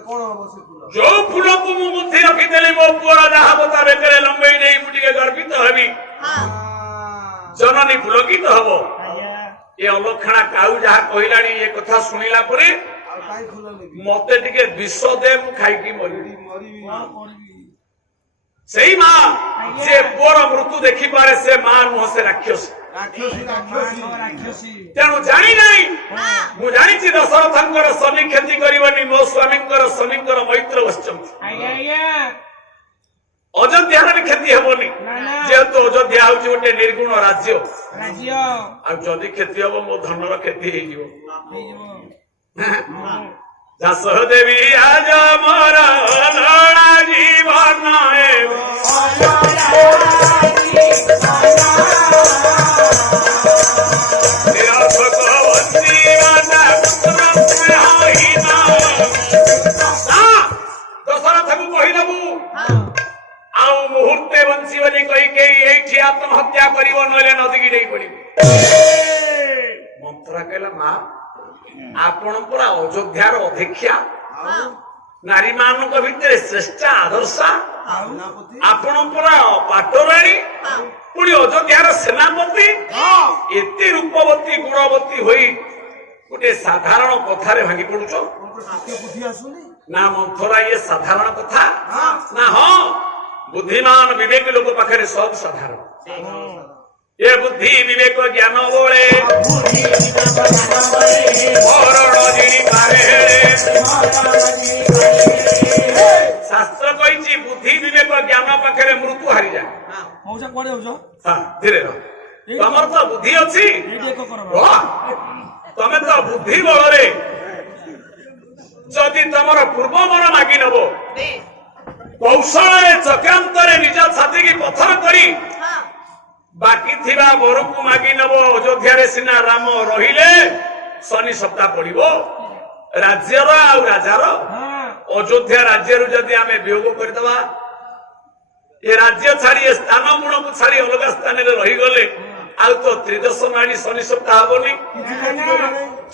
କଣ ହବ ସେ ଫୁଲ ଯୋଉ ଫୁଲକୁ ମୁଁ ବୁଦ୍ଧି ରଖିଦେଲି ମୋ ପୁଅର ଯାହା ହବ ତା ବେକରେ ଲମ୍ବେଇ ନେଇ ମୁଁ ଟିକେ ଗର୍ବିତ ହେବି ଜନନୀ ପୁଲକିତ ହବ ଏ ଅଲକ୍ଷଣା କାଉ ଯାହା କହିଲାଣି ଏ କଥା ଶୁଣିଲା ପରେ ଆଉ କାଇଁ ଫୁଲ ନେବି ମତେ ଟିକେ ବିଷ ଦେ ମୁଁ ଖାଇକି ମରିବି ମରିବି ସେଇ ମା ଯେ ପୁଅର ମୃତ୍ୟୁ ଦେଖିପାରେ ସେ ମା ନୁହଁ ସେ ରାକ୍ଷସୀ ରାକ୍ଷସୀ ତେଣୁ ଜାଣି ନାହିଁ ମୁଁ ଜାଣିଛି ଦଶରଥଙ୍କର ଶନି କ୍ଷତି କରିବନି ମୋ ସ୍ୱାମୀଙ୍କର ଶନିଙ୍କର ମୈତ୍ର ବସିଛନ୍ତି ଆଜ୍ଞା ଆଜ୍ଞା ଅଯୋଧ୍ୟାର ବି କ୍ଷତି ହେବନି ଯେହେତୁ ଅଯୋଧ୍ୟା ହଉଛି ଗୋଟେ ନିର୍ଗୁଣ ରାଜ୍ୟ ରାଜ୍ୟ ଆଉ ଯଦି କ୍ଷତି ହବ ମୋ ଧନର କ୍ଷତି ହେଇଯିବ ହେଇଯିବ ଦାସ ଦେବୀ ଆଜ ମୋର ଲଳା ଜୀବନ ଦଶରଥକୁ କହିଦେବୁ ଆଉ ମୁହୂର୍ତ୍ତେ ବଞ୍ଚିବନି କହିକେଇ କରିବ ନହେଲେ ନଦୀକି ଡେଇ ପଡିବ। ମନ୍ଥରା କହିଲା ମା ଆପଣ ପୁରା ଅଯୋଧ୍ୟାର ଅଧୀକ୍ଷା ନାରୀ ମାନଙ୍କ ଭିତରେ ଶ୍ରେଷ୍ଠ ଆଦର୍ଶା ସେନାପତି ଆପଣ ପୁରା ପାଟରାଣୀ ପୁଣି ଅଯୋଧ୍ୟାର ସେନାପତି ଏତେ ରୂପବତୀ ଗୁଣବତୀ ହୋଇ ଗୋଟେ ସାଧାରଣ କଥାରେ ଭାଙ୍ଗି ପଡୁଛ ଟିକେ ବୁଦ୍ଧି ଆସୁନି ନା ମନ୍ଥରା ଇଏ ସାଧାରଣ କଥା ନା ହଁ ବୁଦ୍ଧିମାନ ବିବେକ ଲୋକ ପାଖରେ ସବୁ ସାଧାରଣ ଏ ବୁଦ୍ଧି ବିବେକ ଜ୍ଞାନ ବଳେ ମରଣ ଜିଣି ପାରେ ଶାସ୍ତ୍ର କହିଛି ବୁଦ୍ଧି ବିବେକ ଜ୍ଞାନ ପାଖରେ ମୃତ୍ୟୁ ହାରିଯାଏ। ମଉସା କୁଆଡେ ଯାଉଛ? ଧୀରେ ରହ ତମର ତ ବୁଦ୍ଧି ଅଛି ଏଇଠି ଏକ କର ତମେ ତ ବୁଦ୍ଧି ବଳରେ ଯଦି ତମର ପୂର୍ବ ମନ ମାଗି ନବ କୌଶଳରେ ଚକ୍ରାନ୍ତରେ ନିଜ ଛାତିକି ପଥର କରି ବାକି ଥିବା ବରକୁ ମାଗି ନବ ଅଯୋଧ୍ୟାରେ ସିନା ରାମ ରହିଲେ ଶନି ସପ୍ତାହ ପଡିବ ରାଜ୍ୟର ଆଉ ରାଜାର ଅଯୋଧ୍ୟା ରାଜ୍ୟରୁ ଯଦି ଆମେ ବିୟୋଗ କରିଦେବା ଏ ରାଜ୍ୟ ଛାଡି ଏ ସ୍ଥାନ ଗୁଣକୁ ଛାଡି ଅଲଗା ସ୍ଥାନରେ ରହିଗଲେ ଆଉ ତ ତ୍ରିଦଶ ନାଡି ଶନି ସପ୍ତାହ ହବନି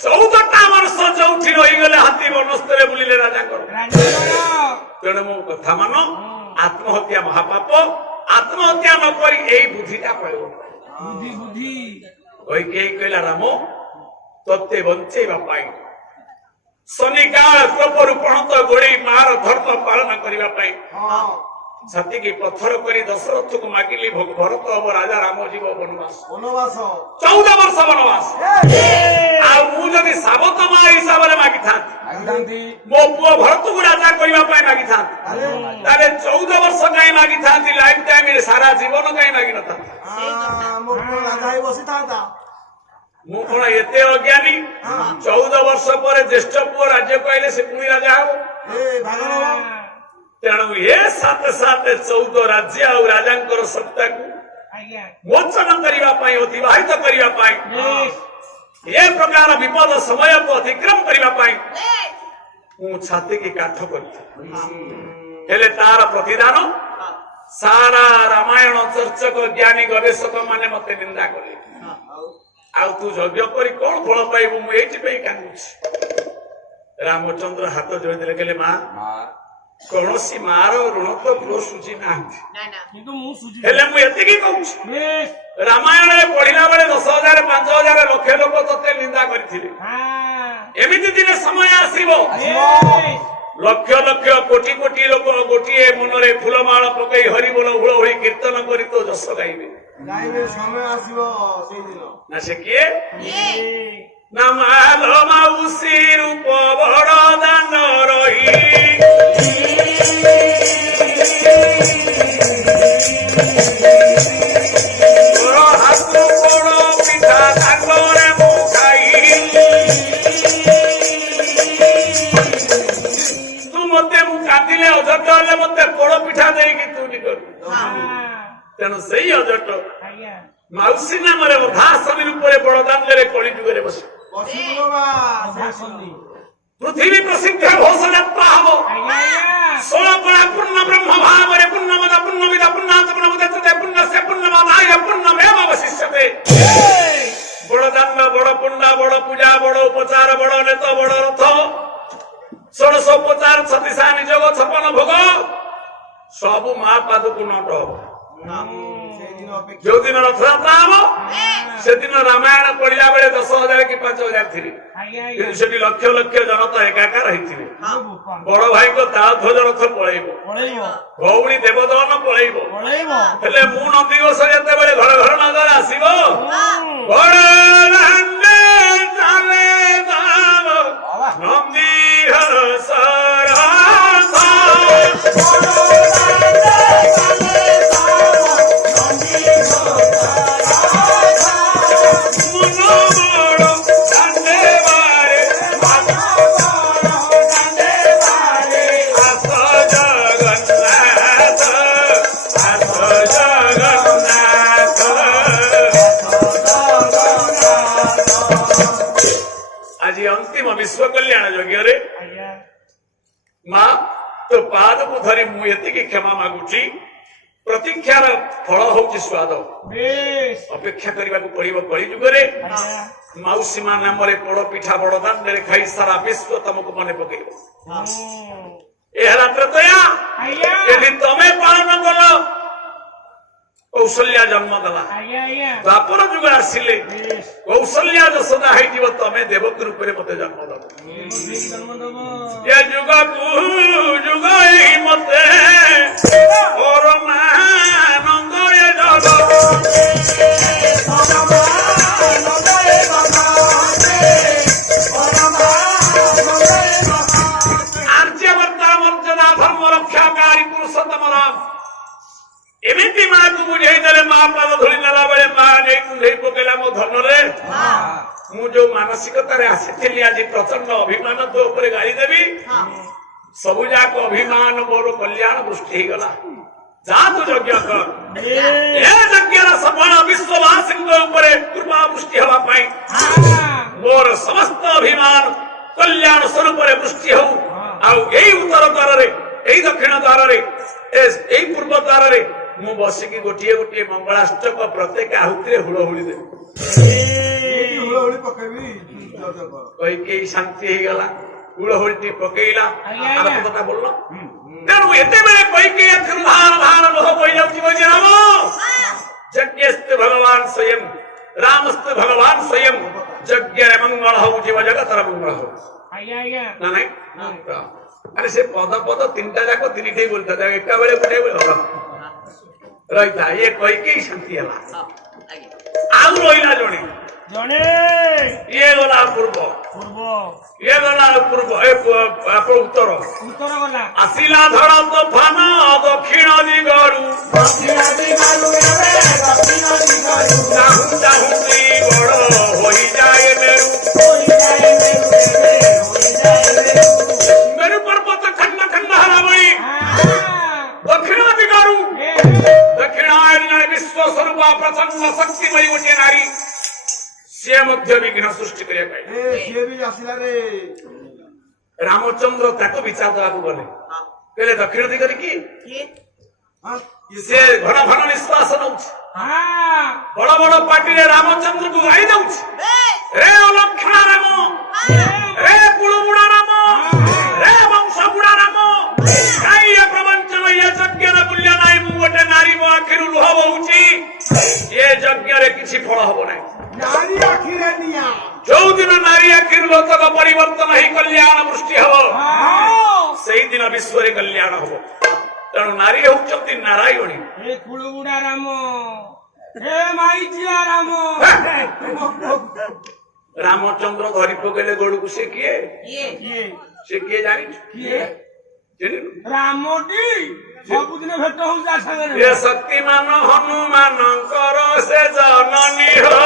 14ଟା ବର୍ଷ ଯୋଉଠି ରହିଗଲେ ହାତୀ ବନସ୍ତରେ ବୁଲିଲେ ରାଜାଙ୍କର ତେଣୁ ମୋ କଥା ମାନ ଆତ୍ମହତ୍ୟା ମହାପାପ ଆତ୍ମହତ୍ୟା ନ କରି ଏଇ ବୁଦ୍ଧିଟା ପ୍ରୟୋଗ ବୁଦ୍ଧି ବୁଦ୍ଧି କହି କହିଲା ରାମ ତତେ ବଞ୍ଚେଇବା ପାଇଁ ଶନି କାଳ କୋପରୁ ପଣତ ଗୋଳେଇ ମାର ଧର୍ମ ପାଳନ କରିବା ପାଇଁ ଛାତିକି ପଥର କରି ଦଶରଥକୁ ମାଗିଲି ଭରତ ହବ ରାଜା ରାମ ଯିବ ବନବାସ 14 ବର୍ଷ ବନବାସ ଆଉ ମୁଁ ଯଦି ସାବତ ମା ହିସାବରେ ମାଗିଥାନ୍ତି ମୋ ପୁଅ ଭରତକୁ ରାଜା କରିବା ପାଇଁ ମାଗିଥାନ୍ତି ତାହେଲେ 14 ବର୍ଷ କାହିଁ ମାଗିଥାନ୍ତି ଲାଇଫ ଟାଇମରେ ସାରା ଜୀବନ କାହିଁ ମାଗିନଥାନ୍ତି ବସିଥାନ୍ତା ମୁଁ କଣ ଏତେ ଅଜ୍ଞାନୀ 14 ବର୍ଷ ପରେ ଜ୍ୟେଷ୍ଠ ପୁଅ ରାଜ୍ୟ କହିଲେ ସେ ପୁଣି ରାଜା ହବ ତେଣୁ ଏ ସାଥେ ସାଥେ 14 ରାଜ୍ୟ ଆଉ ରାଜାଙ୍କର ସତ୍ତାକୁ ମୋଚନ କରିବା ପାଇଁ ଅତିବାହିତ କରିବା ପାଇଁ ଏ ପ୍ରକାର ବିପଦ ସମୟକୁ ଅତିକ୍ରମ କରିବା ପାଇଁ ମୁଁ ଛାତିକି କାଠ କରିଥିଲି ହେଲେ ତାର ପ୍ରତିଦାନ ସାରା ରାମାୟଣ ଚର୍ଚ୍ଚକ ଜ୍ଞାନୀ ଗବେଷକ ମାନେ ମତେ ନିନ୍ଦା କଲେ ଆଉ ତୁ ଯଜ୍ଞ କରି କଣ ଫଳ ପାଇବୁ ମୁଁ ଏଇଥିପାଇଁ କାନ୍ଦୁଛି ରାମଚନ୍ଦ୍ର ହାତ ଯୋଡ଼ିଦେଲେ କହିଲେ ମା କୌଣସି ମାର ଋଣ ତ ପୁଅ ସୁଝି ନାହାନ୍ତି କିନ୍ତୁ ମୁଁ ସୁଜି ହେଲେ ମୁଁ ଏତିକି କହୁଛି ରାମାୟଣରେ ପଢିଲା ବେଳେ 10,000 5,000 ଲକ୍ଷ ଲୋକ ତତେ ନିନ୍ଦା କରିଥିଲେ ଏମିତି ଦିନେ ସମୟ ଆସିବ ଲକ୍ଷ ଲକ୍ଷ କୋଟି କୋଟି ଲୋକ ଗୋଟିଏ ମନରେ ଫୁଲମାଳ ପକେଇ ହରିବୋଲ ହୁଳ ହୋଇ କୀର୍ତ୍ତନ କରି ତୋ ଯଶ ଗାଇବେ ସମୟ ଆସିବ ସେଇଦିନ ନା ସେ କିଏ ନା ମାଲ ମାଉସୀ ରୂପ ବଡ ଦାନ ରହି ତୋର ହାତ ବଡ ପିଠା ତାଙ୍କରେ ମୁଁ ଖାଇ ତୁ ମତେ ମୁଁ କାନ୍ଦିଲେ ଅଝଟ ହେଲେ ମତେ ପୋଡ ପିଠା ଦେଇକି ତୁ ନିକରୁ ତେଣୁ ସେଇ ଅଝଟ ମାଉସୀ ନାମରେ ଅଧାଶମୀ ରୂପରେ ବଡଦାଣ୍ଡରେ କଳି ଯୁଗରେ ବସି ପୃଥିବୀ ପ୍ରସିଦ୍ଧ ଘୋଷଯାତ୍ରା ହବ 16 କଳା ପୂର୍ଣ୍ଣ ବ୍ରହ୍ମ ଭାବରେ ପୂର୍ଣ୍ଣମଦ ପୂର୍ଣ୍ଣମିଦ ପୂର୍ଣ୍ଣାତ୍ମନ ମୁଦଚ୍ଛତେ ପୂର୍ଣ୍ଣସ୍ୟ ପୂର୍ଣ୍ଣମାଦାୟ ପୂର୍ଣ୍ଣମେବ ଅବଶିଷ୍ୟତେ ବଡଦାଣ୍ଡ ବଡ ପୁଣ୍ଡା ବଡ ପୂଜା ବଡ ଉପଚାର ବଡ ନେତ ବଡ ରଥ 1650 ଛତିଶା ନିଯୋଗ 56 ଭୋଗ ସବୁ ମା ପାଦକୁ ନଟ ହବ ଯୋଉଦିନ ରଥଯାତ୍ରା ହବ ସେଦିନ ରାମାୟଣ ପଢିଲା ବେଳେ 10,000 କି 5,000 ଥିଲେ କିନ୍ତୁ ସେଠି ଲକ୍ଷ ଲକ୍ଷ ଜନତା ଏକାକାର ହେଇଥିବେ ବଡ ଭାଇଙ୍କ ତାଳଧ୍ୱଜ ରଥ ପଳେଇବ ଭଉଣୀ ଦେବଦହନ ପଳେଇବ ହେଲେ ମୁଁ ନନ୍ଦିଘୋଷ ଯେତେବେଳେ ଘର ଘର ନଗର ଆସିବ ବଡ ଦାଣ୍ଡେ ଚାଲେ ଦାମ ନନ୍ଦିଘୋଷ ଆଜି ଅନ୍ତିମ ବିଶ୍ୱ କଲ୍ୟାଣ ଯଜ୍ଞରେ ମା ତୋ ପାଦକୁ ଧରି ମୁଁ ଏତିକି କ୍ଷମା ମାଗୁଛି प्रतीक्षार फल हूँ स्वाद बेश अपेक्षा करने को पड़ो कली जुगे आज्ञा मौसी माँ नाम पोड़ पिठा बड़ दान खाई सारा विश्व तुमको मन पकड़ त्रतया आज्ञा यदि तमें पालन कल कौशल्या जन्म दला आज्ञा आज्ञा द्वापर जुग आसिले बेश कौशल्या जसोदा हो तमें देवक रूप मत जन्म दब जन्म दब ये जुग कु जुग ही मते और नंद ये जग आर्यवर्ता मर्यादा धर्म रक्षाकारी पुरुषोत्तम राम एमती माँ को बुझे देले माँ पाद धूली नेला बेले माँ नहीं कुंधई पकेला मो धन रे मु जो मानसिकता रे आसी आज प्रचंड अभिमान तो ऊपर गाड़ी देवी सबु जाक अभिमान मोर कल्याण दृष्टि हो गला जा तू यज्ञ कर ए यज्ञ सफल विश्ववासी ऊपर कृपा दृष्टि हवा पाई मोर समस्त अभिमान कल्याण स्वरूप दृष्टि हो आई उत्तर द्वार रे दक्षिण द्वार रे पूर्व द्वार रे मु बसिकी गोटे गोटे मंगलाष्टक प्रत्येक आहुति हुड़हुड़ी देवी हुड़हुड़ी पकेबी कई कई शांति हो गला हुड़हुड़ी पकेला आज्ञा। कथा बोल तेणु एते कई कई धान धान लोह बही जाऊँ राम यज्ञस्त भगवान स्वयं रामस्त भगवान स्वयं यज्ञ मंगल हो जीव जगत मंगल हो आज्ञा आज्ञा ना नहीं अरे से पद पद तीनटा जाक तीन ठी बोलता था एक बेले गोटे रही ये कई कई शांति है आउ रहा जड़े जने ये गला पूर्व पूर्व ये गला पूर्व उत्तर उत्तर गला आसिला धरा तोफान दक्षिण दिगरु चाहू चाहू बड़ हो जाए मेरु पर्वत खंड खंड हरावली दक्षिण दिगरु दक्षिणायन विश्व स्वरूप प्रचंड शक्तिमयी गोटे नारी से मध्य विघ्न सृष्टि आसिला रे रामचंद्र ताको विचार देवाक गले कहले दक्षिण दिगरे की से घन घन निश्वास नौ बड़ बड़ पार्टी रे रामचंद्र को गाई दौ रे अलक्षणा राम रे कुलबुड़ा राम रे वंश बुड़ा राम काई ये प्रपंच ये यज्ञ रे मूल्य नाही मु गोटे नारी मो आखिरु लुह बहुची ये यज्ञ रे किछि फल हबो नाही नारी आखिरे निया जो दिन नारी आखिर लोक परिवर्तन ही कल्याण वृष्टि हम से दिन विश्व कल्याण हम तेणु नारी होती नारायणी हे कुलबुड़ा राम हे माइजिया राम रामचंद्र धरी पकेले गोड़ को से किए ये से किए जानी किए रामटी सबुदिन भेट हो जा संगे ये शक्तिमान हनुमान कर से जननी हो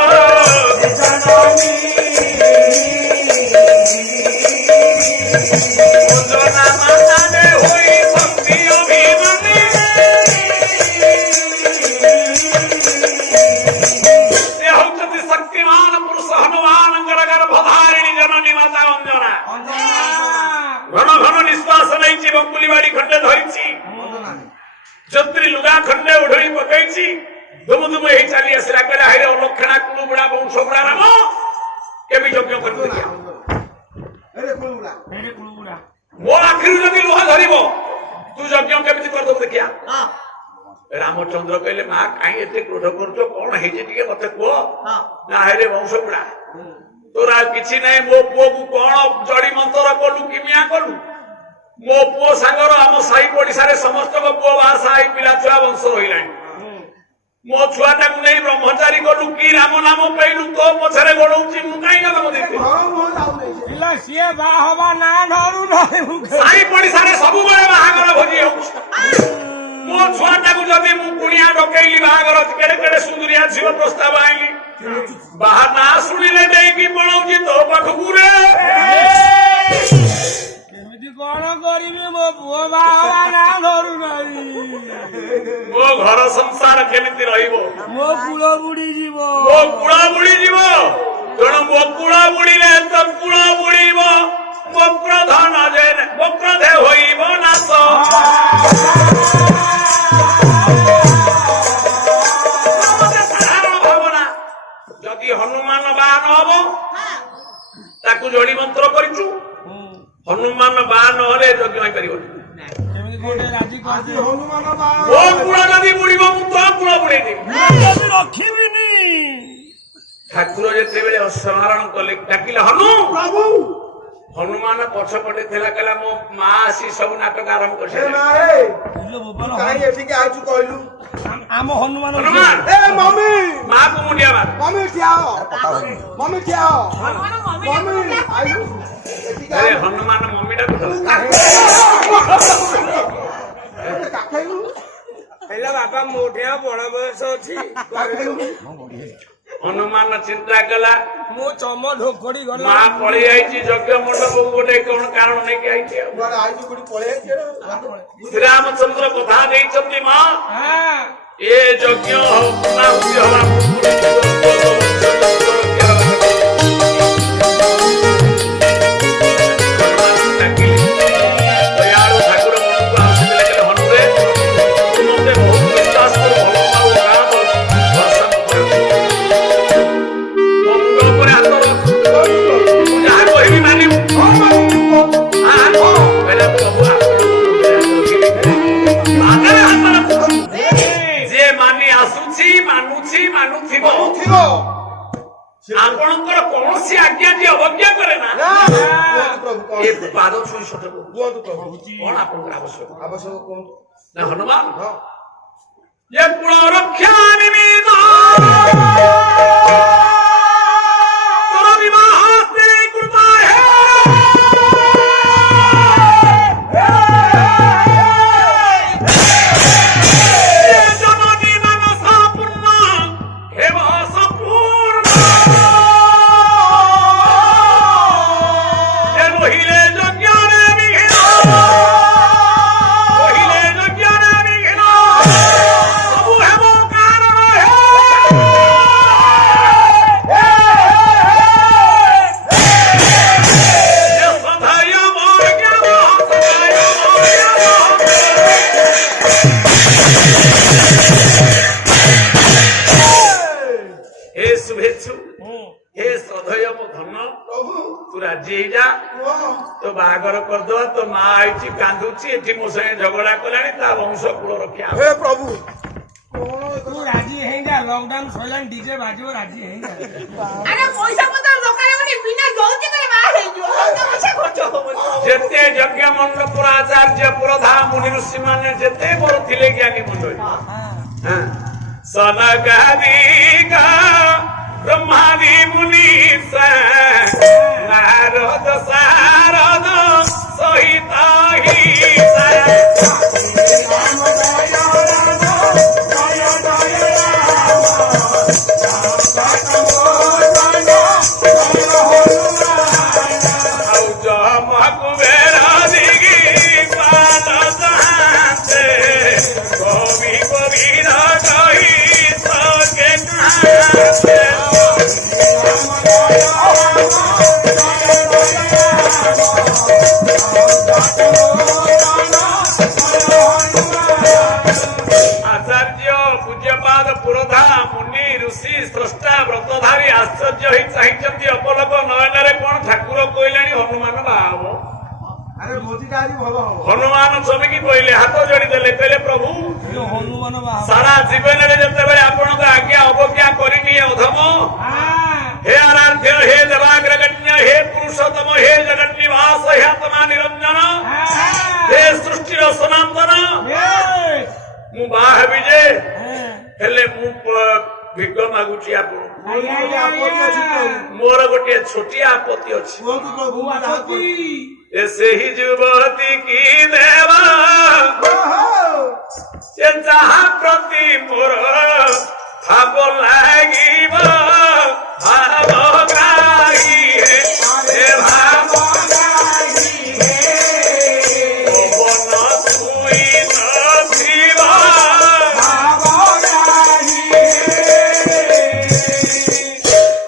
उजना माता ने हुई भक्ति अभिमानी ये होती शक्तिमान पुरुष हनुमान गर्भधारिणी जननी माता अंजना घन घन निश्वास नहीं बकुलीवाड़ी खंडे धरी जत्री लुगा खंडे उठई पकई धुम धुम ही चली आसला कहला हाय अलक्षणा कुलबुड़ा वंश बुड़ा राम केमी यज्ञ कुलबुड़ा मो आखिर जदि लुह धरिबो तू यज्ञ केमिति कर दब देखिया रामचंद्र कहले मां काई एते क्रोध करछो कोन हेजे टिके मते को ना हाय वंश बुड़ा तोरा किछि नै मो पुओ को कोन जड़ी मंत्र कोलु किमिया कोलु मो पुओ सागर आम साई पड़िशा समस्त पुओ बासा पिला छुआ वंश रही मो छुआटा को नहीं ब्रह्मचारी गलु कि राम नाम पैलु तो पछरे गोड़ौची मु काई गल मदे पिला सिए बा हवा ना धरु नहीं साई पड़िशा सब बेले बाहागर भोजी हो मो छुआटा को जदि मु कुणिया डकैली बाहागर केड़े केड़े सुंदरिया जीव प्रस्ताव आइली बाहर ना सुनिले देई की पळौची तो पाखकु रे कौन करी मो पुओ बाबा ना धरु नहीं मो घर संसार केमिति रहिबो मो कुल बुड़ी जीव मो कुल बुड़ी जीव तेणु मो कुल बुड़ीले तो कुल बुड़ीब मो प्रधान जे मो प्रधे होइब नाश ଯଦି ହନୁମାନ ବାହନ ହବ ତାକୁ ଯୋଡି ମନ୍ତ୍ର କରିଛୁ ହନୁମାନ ବାହନ ହେଲେ ଯଜ୍ଞ ହେଇପାରିବନି କେମିତି କୋଉଠି ରାଜି ଆଜି କରିଦିଅ ହନୁମାନ ମୋ କୂଳ ଯଦି ବୁଡିବ ମୁଁ ତ କୂଳ ବୁଡେଇଦେବି ରଖିବିନି ଠାକୁର ଯେତେବେଳେ ଅସମାରଣ କଲେ ଡାକିଲେ ହନୁ ପ୍ରଭୁ ହନୁମାନ ପଛପଟେ ଥିଲା କହିଲା ମୋ ମା ଆସି ସବୁ ନାଟକ ଆରମ୍ଭ ଏ କରିସାରିଲା ମା ରେ ଇଲୋ ବୋପାଲ କାହିଁ ଏଠିକି ଆଉଛୁ କହିଲୁ ଆମ ହନୁମାନ ହନୁମାନ ଏ ମମି ମା କୁ ମୁଣ୍ଡିଆ ମାର ମମି ଠିଆ ହୋ ମମି ଠିଆ ହୋ ହନୁମାନ ମମି ମମି ଆଇଲୁ ଏଠିକି ଆରେ ଆଇଲୁ ହନୁମାନ ମମି ଡାକୁଥିଲା କାଖେଇଲୁ ହେଲେ ବାପା ମୋଠି ଆଉ ବଡ ବୟସ ଅଛି କାଖେଇଲୁ ହନୁମାନ ଚିନ୍ତା କଲା ମୁଁ ଚମ ଢୋକଡି ଗଲା ମା ପଳେଇ ଯାଇଛି ଯଜ୍ଞ ମଣ୍ଡପକୁ ଗୋଟେ କଣ କାରଣ ନେଇକି ଆଇଛି ଆଉ କୁଆଡେ ଆଇଛୁ କୋଉଠି ପଳେଇ ଆସିଛୁ ଶ୍ରୀରାମଚନ୍ଦ୍ର କଥା ଦେଇଛନ୍ତି ମା ହଁ ଏ ଯଜ୍ଞ ପୂର୍ଣ୍ଣାହୁତି ହବା ଦୟାଳୁ ଠାକୁର ମନକୁ ଆସିଥିଲେ କହିଲେ ହନୁରେ ତୁ ମତେ ବହୁତ ବିଶ୍ୱାସ କରୁ ଭଲ ପାଉ ଗାଁ ଦର୍ଶନ କରୁ ମୋ ମୁଣ୍ଡ ଉପରେ ହାତ ରଖ ଯାହା କହିବି ମାନିବୁ କହିଲେ ପ୍ରଭୁ ହାତରେ ହାତ ରଖୁଛୁ ଯେ ମାନି ଆସୁଛି ମାନୁଛି ମାନୁଥିବ ଥିବ ଆପଣଙ୍କର କୌଣସି ଆଜ୍ଞା ଯିଏ ଅବଜ୍ଞା କରେ ନା ପ୍ରଭୁ ଏ ପାଦ ଛୁଇଁ ସତ କୁହନ୍ତୁ ପ୍ରଭୁ କଣ ଆପଣଙ୍କର ଆବଶ୍ୟକ ଆବଶ୍ୟକ କୁହନ୍ତୁ ନା ହନୁମାନ ହଁ ଯେ କୁଳ ରକ୍ଷା ନିମିତ୍ତ ତୋର ବିବାହ ସ୍ତ୍ରୀ କୃପା ଜନନୀ ମାନସ ପୂର୍ଣ୍ଣ ହେବ ସମ୍ପୂର୍ଣ୍ଣ রহিলে যজ্ঞরে বিঘ্ন রহিলে যজ্ঞরে বিঘ্ন সবু হেব কারণ সদায় মোর জ্ঞান সদায় মোর জ্ঞান হে শুভেচ্ছু হে শ্রদ্ধেয় মো ধন্য ପ୍ରଭୁ ତୁ ରାଜି ହେଇଯା କୁହ তো ବାହାଘର କରିଦବା ତ ମା ଆଇଛି କାନ୍ଦୁଛି ଏଠି ମୋ ସାଙ୍ଗେ ଝଗଡା କଲାଣି ତା ବଂଶ କୂଳ ରକ୍ଷା ହବ। ହେ ପ୍ରଭୁ କଣ ତୁ ରାଜି ହେଇଗା ଲକଡାଉନ ସରିଲାଣି ଡିଜେ ବାଜିବ ରାଜି ହେଇଗା ଆରେ ପଇସା ପତ୍ର ଦରକାର ହବନି ବିନା ଯୌତୁକରେ ବାହା ହେଇଯିବ ଯୌତୁକ ପଇସା ଖର୍ଚ୍ଚ ହବନି ଯେତେ ଯଜ୍ଞ ମଣ୍ଡପର ଆଚାର୍ଯ୍ୟ ପୁରୋଧା ମୁନି ଋଷି ମାନେ ଯେତେ ବଡ ଥିଲେ ଜ୍ଞାନୀ ମଣ୍ଡଳୀ ସନକାଦିକା ବ୍ରହ୍ମାଦି ମୁନି ନାରଦ ସାରଦ ସହିତ ଆଉ ଜମକୁ ବେରା ଦିଗି ପାଲ ଚାହାନ୍ତେ କବି କବିର କହି ସକେ କାହାନ୍ତେ ଆଚାର୍ଯ୍ୟ ପୂଜ୍ୟପାଦ ପୁରୋଧା ମୁନି ଋଷି ସ୍ରଷ୍ଟା ବ୍ରତଧାରୀ ଆଶ୍ଚର୍ଯ୍ୟ ହେଇ ଚାହିଁଛନ୍ତି ଅପଲକ ନୟନରେ କଣ ଠାକୁର କହିଲେଣି ହନୁମାନ ବାହା ହବ ଆରେ ଭୋଜିଟା ଆଜି ଭଲ ହବ ହନୁମାନ ଚମକି କହିଲେ ହାତ ଯୋଡିଦେଲେ କହିଲେ ପ୍ରଭୁ ହନୁମାନ ବାହା ସାରା ଜୀବନରେ ଯେତେବେଳେ ଆପଣଙ୍କ ଆଜ୍ଞା ଅବଜ୍ଞା କରିନିଏ ଅଧମ हे आराध्य हे देवाग्रगण्य हे पुरुषोत्तम हे जगन्निवास हे आत्मा निरंजन हे सृष्टिर सनातन मु बाहा हेबि जे हेले मु ଭିକ ମାଗୁଛି ଆପଣଙ୍କୁ ମୋର ଗୋଟିଏ ଛୋଟିଆ ଆପତ୍ତି ଅଛି କୁହନ୍ତୁ ପ୍ରଭୁ ଏ ସେହି ଯୁବତୀ କି ଦେବା ସେ ଯାହା ପ୍ରତି ମୋର ଭାବ ଲାଗିବ ଭାବ ଗାଇ ହେ ଭାବ ପବନ ଛୁଇଁ ନଥିବ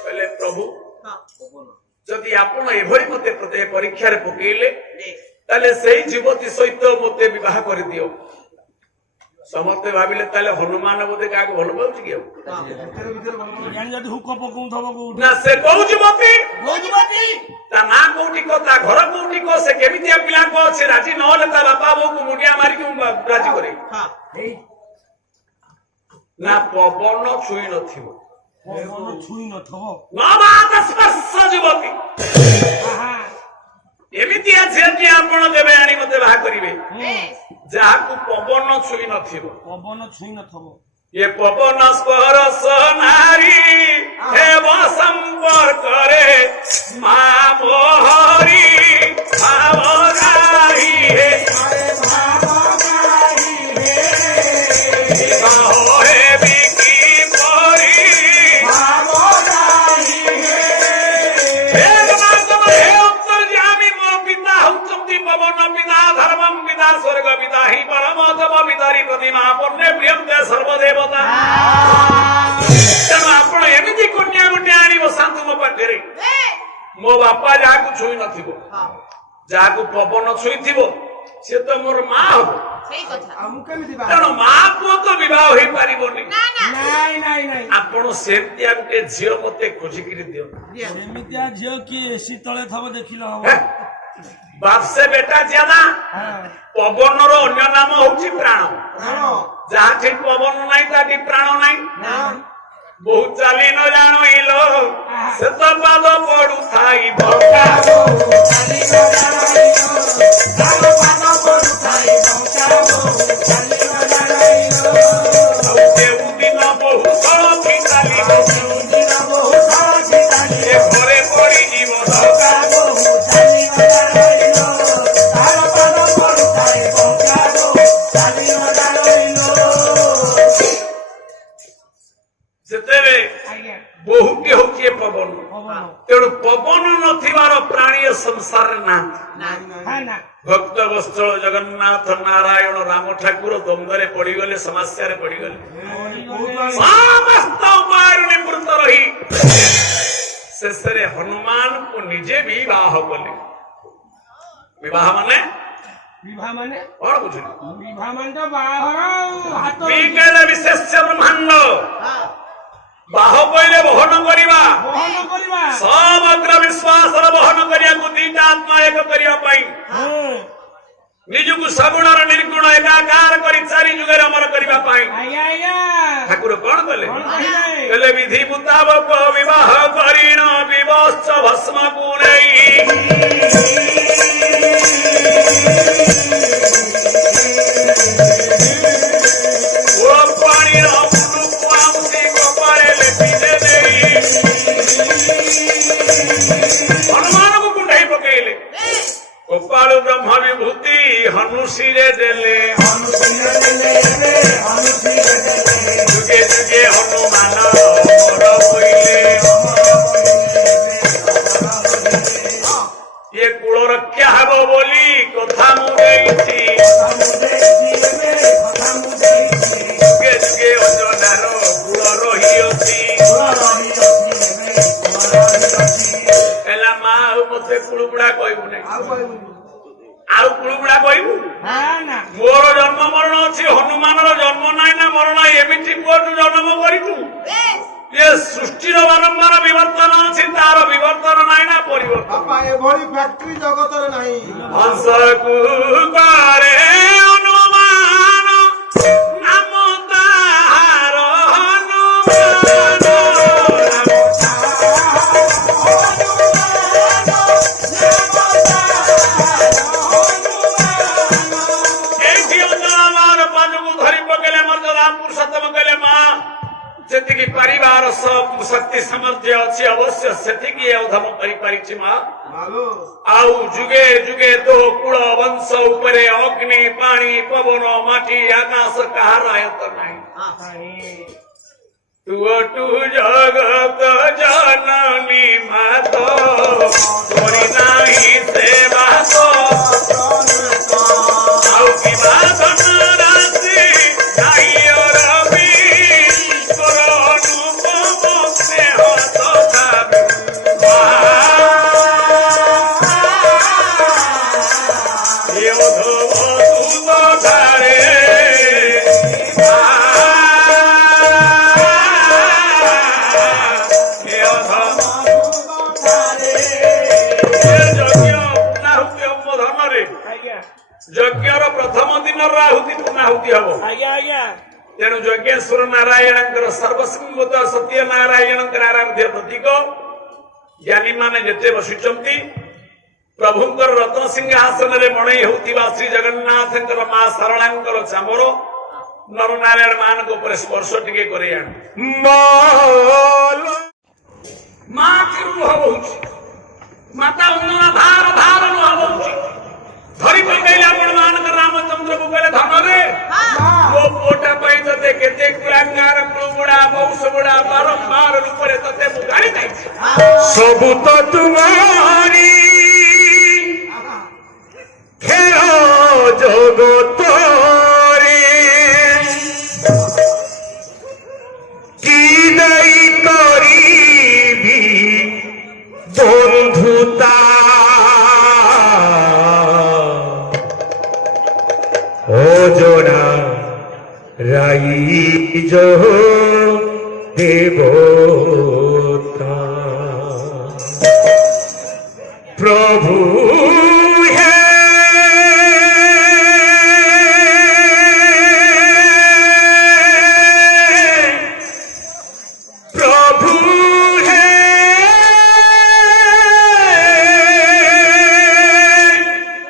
କହିଲେ ପ୍ରଭୁ ଯଦି ଆପଣ ଏଭଳି ମତେ ପରୀକ୍ଷାରେ ପକେଇଲେ ତାହେଲେ ସେଇ ଯୁବତୀ ସହିତ ମତେ ବିବାହ କରିଦିଅ ସମସ୍ତେ ଭାବିଲେ ତାହେଲେ ହନୁମାନ ବୋଧେ କାହାକୁ ଭଲ ପାଉଛି କି ଆଉ ଭିତରେ ଭିତରେ ଭଲ ପାଉଛି। ଜାଣି ଯଦି ହୁକ ପକଉଥବ କୋଉଠି ନା ସେ କହୁଛି ମତେ ଗଜପତି ତା ନାଁ କୋଉଠି କହ ତା ଘର କୋଉଠି କହ ସେ କେମିତିଆ ପିଲା କହ ସେ ରାଜି ନହେଲେ ତା ବାପା ବୋଉକୁ ମୁଣ୍ଡିଆ ମାରିକି ମୁଁ ରାଜି କରେ ନା ପବନ ଛୁଇଁ ନଥିବ ପବନ ଛୁଇଁ ନଥବ ନବାତ ସ୍ପର୍ଶ ଯୁବତୀ ଆହା ଏମିତିଆ ଝିଅଟି ଆପଣ କେବେ ଆଣି ମତେ ବାହା କରିବେ ବେଶ ଯାହାକୁ ପବନ ଛୁଇଁ ନଥିବ ପବନ ଛୁଇଁ ନଥବ ये पवन स्पर्श नारी हेव संपर्करे माँ मोहरी भावगाही हे विवाह हे बिकी परी हे जनार्दन हे अंतर्यामी मो पिता हुचंती पवन पिता धर्मं पिता स्वर्ग पिता हि परमोत्तम पितारी प्रतिमा पुण्य प्रियंते सर्वदेवता तेणु आपण एमिति कन्या गोटे आनिब शांतु मो पाखरे मो बापा जाहाकु छुई नथिब जाहाकु पवन छुईथिब से तो मोर मां हबो ସେଇ କଥା ଆଉ ମୁଁ କେମିତି ବାହା तेणु मां पुओ तो विवाह होई पारिबोनी ନା ନା ନାଇଁ ନାଇଁ ନାଇଁ आपण सेमतिया गोटे झियो मते खोजिकिरि दियो ଏମିତିଆ ଝିଅ କିଏ ଏସି ତଳେ ଥବ ଦେଖିଲେ ହବ बाप से बेटा ज्यादा ହଁ पवनर अन्य नाम होउची प्राण ଜାଣ जहाँ ठीक पवन नहीं ताटी प्राण नहीं ନା बहुत चाली न जानिल से तो पाद पड़ू थाई भंगा केउ दिन बहुत थी चाली घरे पड़ी जीव धगा ଯେତେବେଳେ ଆଜ୍ଞା ବହୁଟି ହଉଛି ଏ ପବନ ପବନ ତେଣୁ ପବନ ନଥିବାର ପ୍ରାଣୀ ଏ ସଂସାରରେ ନାହାନ୍ତି ହଁ ନା ଭକ୍ତ ବତ୍ସଳ ଜଗନ୍ନାଥ ନାରାୟଣ ରାମ ଠାକୁର ଦ୍ୱନ୍ଦ୍ୱରେ ପଡିଗଲେ ସମସ୍ୟାରେ ପଡିଗଲେ ସମସ୍ତ ଉପାୟରୁ ନିବୃତ୍ତ ରହି ଶେଷରେ ହନୁମାନଙ୍କୁ ନିଜେ ବିବାହ କଲେ ବିବାହ ମାନେ ବିବାହ ମାନେ କଣ ବୁଝିଲେ ବିବାହ ମାନେ ତ ବାହାଘର ଆଉ ହାତ ବିଜ୍ଞାନ ବିଶେଷ ବ୍ରହ୍ମାଣ୍ଡ ବାହ କହିଲେ ବହନ କରିବା ବହନ କରିବା ସମଗ୍ର ବିଶ୍ୱାସର ବହନ କରିବାକୁ ଦିଟା ଆତ୍ମା ଏକ କରିବା ପାଇଁ ହଁ ନିଜକୁ ସଗୁଣର ନିର୍ଗୁଣ ଏକାକାର କରି ଚାରି ଯୁଗରେ ଅମର କରିବା ପାଇଁ ଆଜ୍ଞା ଆଜ୍ଞା ଠାକୁର କଣ କଲେ କଣ କହିଲେ ହେଲେ ବିଧି ମୁତାବକ ବିବାହ କରିଣ ବିବଶ୍ଚ ଭସ୍ମକୁ ନେଇ ପାଣିର ମୁଣ୍ଡକୁ ଆଉଁସି କପାଳେ ଲେପିଲେ ଦେଇ ହନୁମାନଙ୍କୁ କୁଣ୍ଢାଇ ପକେଇଲେ ଗୋପାଳ ବ୍ରହ୍ମ ବିଭୂତି ହନୁଷିରେ ଦେଲେ ଯୁଗେ ଯୁଗେ ହନୁମାନ ଅମର ହୋଇଲେ ଇଏ କୁଳ ରକ୍ଷା ହେବ ବୋଲି କଥା ମୁଁ ଦେଇଛି ଯୁଗେ ଯୁଗେ ଅଜନାର କୁଳ ରହିଅଛି ହେଲା ମା ଆଉ ମତେ କୁଳୁବୁଡା କହିବୁ ନାହିଁ ଆଉ କହିବୁନି ଆଉ କୁଳୁବୁଡା କହିବୁ ହଁ ନା ମୋର ଜନ୍ମ ମରଣ ଅଛି ହନୁମାନର ଜନ୍ମ ନାହିଁ ନା ମରଣ ନାହିଁ ଏମିତି ପୁଅଠୁ ଜନ୍ମ କରିଛୁ ବେଶ ଏ ସୃଷ୍ଟିର ବାରମ୍ବାର ବିବର୍ତ୍ତନ ଅଛି ତାର ବିବର୍ତ୍ତନ ନାହିଁ ନା ପରିବର୍ତ୍ତନ ବାପା ଏଭଳି ଫ୍ୟାକ୍ଟ୍ରି ଜଗତରେ ନାହିଁ ହଂସକୁ କରେ ହନୁମାନ ନାମ ତାହାର ହନୁମାନ ଏଇଠି ଅଜରାମାର ପାଦକୁ ଧରି ପକେଇଲେ ମର୍ଯ୍ୟାଦା ପୁରୁଷୋତ୍ତମ କହିଲେ ମା ଯେତିକି ପାରିବାର ଶକ୍ତି ସାମର୍ଥ୍ୟ ଅଛି ଅବଶ୍ୟ ସେତିକି ଅଧମ କରିପାରିଛି ମା ମାଲୋ ଆଉ ଯୁଗେ ଯୁଗେ ତୋ କୁଳ ବଂଶ ଉପରେ ଅଗ୍ନି ପାଣି ପବନ ମାଟି ଆକାଶ କାହାର ଆୟତ ନାହିଁ ତୁଅଟୁ ଜଗତ ଜନନୀ ମାତ କରି ନାହିଁ ସେବା ଆଉ କିବା ଧନ ରାଶି ନାହିଁ ରବି ତୋର ଅନୁପମ ସ୍ନେହ ତଥାପି ଏ ଅଧମ ଦୂତ ଧାରେ ପୂର୍ଣ୍ଣାହୁତି ହବ ଧର୍ମରେ ଯଜ୍ଞର ପ୍ରଥମ ଦିନର ଆହୁତି ପୂର୍ଣ୍ଣାହୁତି ହବ। ତେଣୁ ଯଜ୍ଞେଶ୍ୱର ନାରାୟଣଙ୍କର ସର୍ବସମ୍ମତ ସତ୍ୟ ନାରାୟଣଙ୍କର ଆରାଧ୍ୟ ପ୍ରତୀକ ଜ୍ଞାନୀ ମାନେ ଯେତେ ବସିଛନ୍ତି ପ୍ରଭୁଙ୍କର ରତ୍ନ ସିଂହାସନରେ ମଣେଇ ହେଉଥିବା ଶ୍ରୀ ଜଗନ୍ନାଥଙ୍କର ମା ଶାରଳାଙ୍କର ଚାମର ନରନାରାୟଣ ମାନଙ୍କ ଉପରେ ସ୍ପର୍ଶ ଟିକେ କରି ଆଣେ। ମା ଆଖିରୁ ଲୁହ ବହୁଛି, ମାତା ଅଙ୍ଗନା ଧାର ଧାର ଲୁହ ବହୁଛି। ଧରି ପକେଇଲେ ଆପଣ ମାନଙ୍କର ରାମଚନ୍ଦ୍ରକୁ କହିଲେ ଧନରେ ମୋ ପୁଅଟା ପାଇଁ ତତେ କେତେ କୁଳାଙ୍ଗାର କୁଳୁଗୁଡା ବଂଶଗୁଡା ବାରମ୍ବାର ରୂପରେ ତତେ ମୁଁ ଗାଳି ଦେଇଛି। ସବୁ ତ ତୁମାରି ଖେଳ ଜଗତରେ କି ଦେଇ କରିବି বন্ধুতা অজনা রাইজ দেবতা প্রভু হে প্রভু হে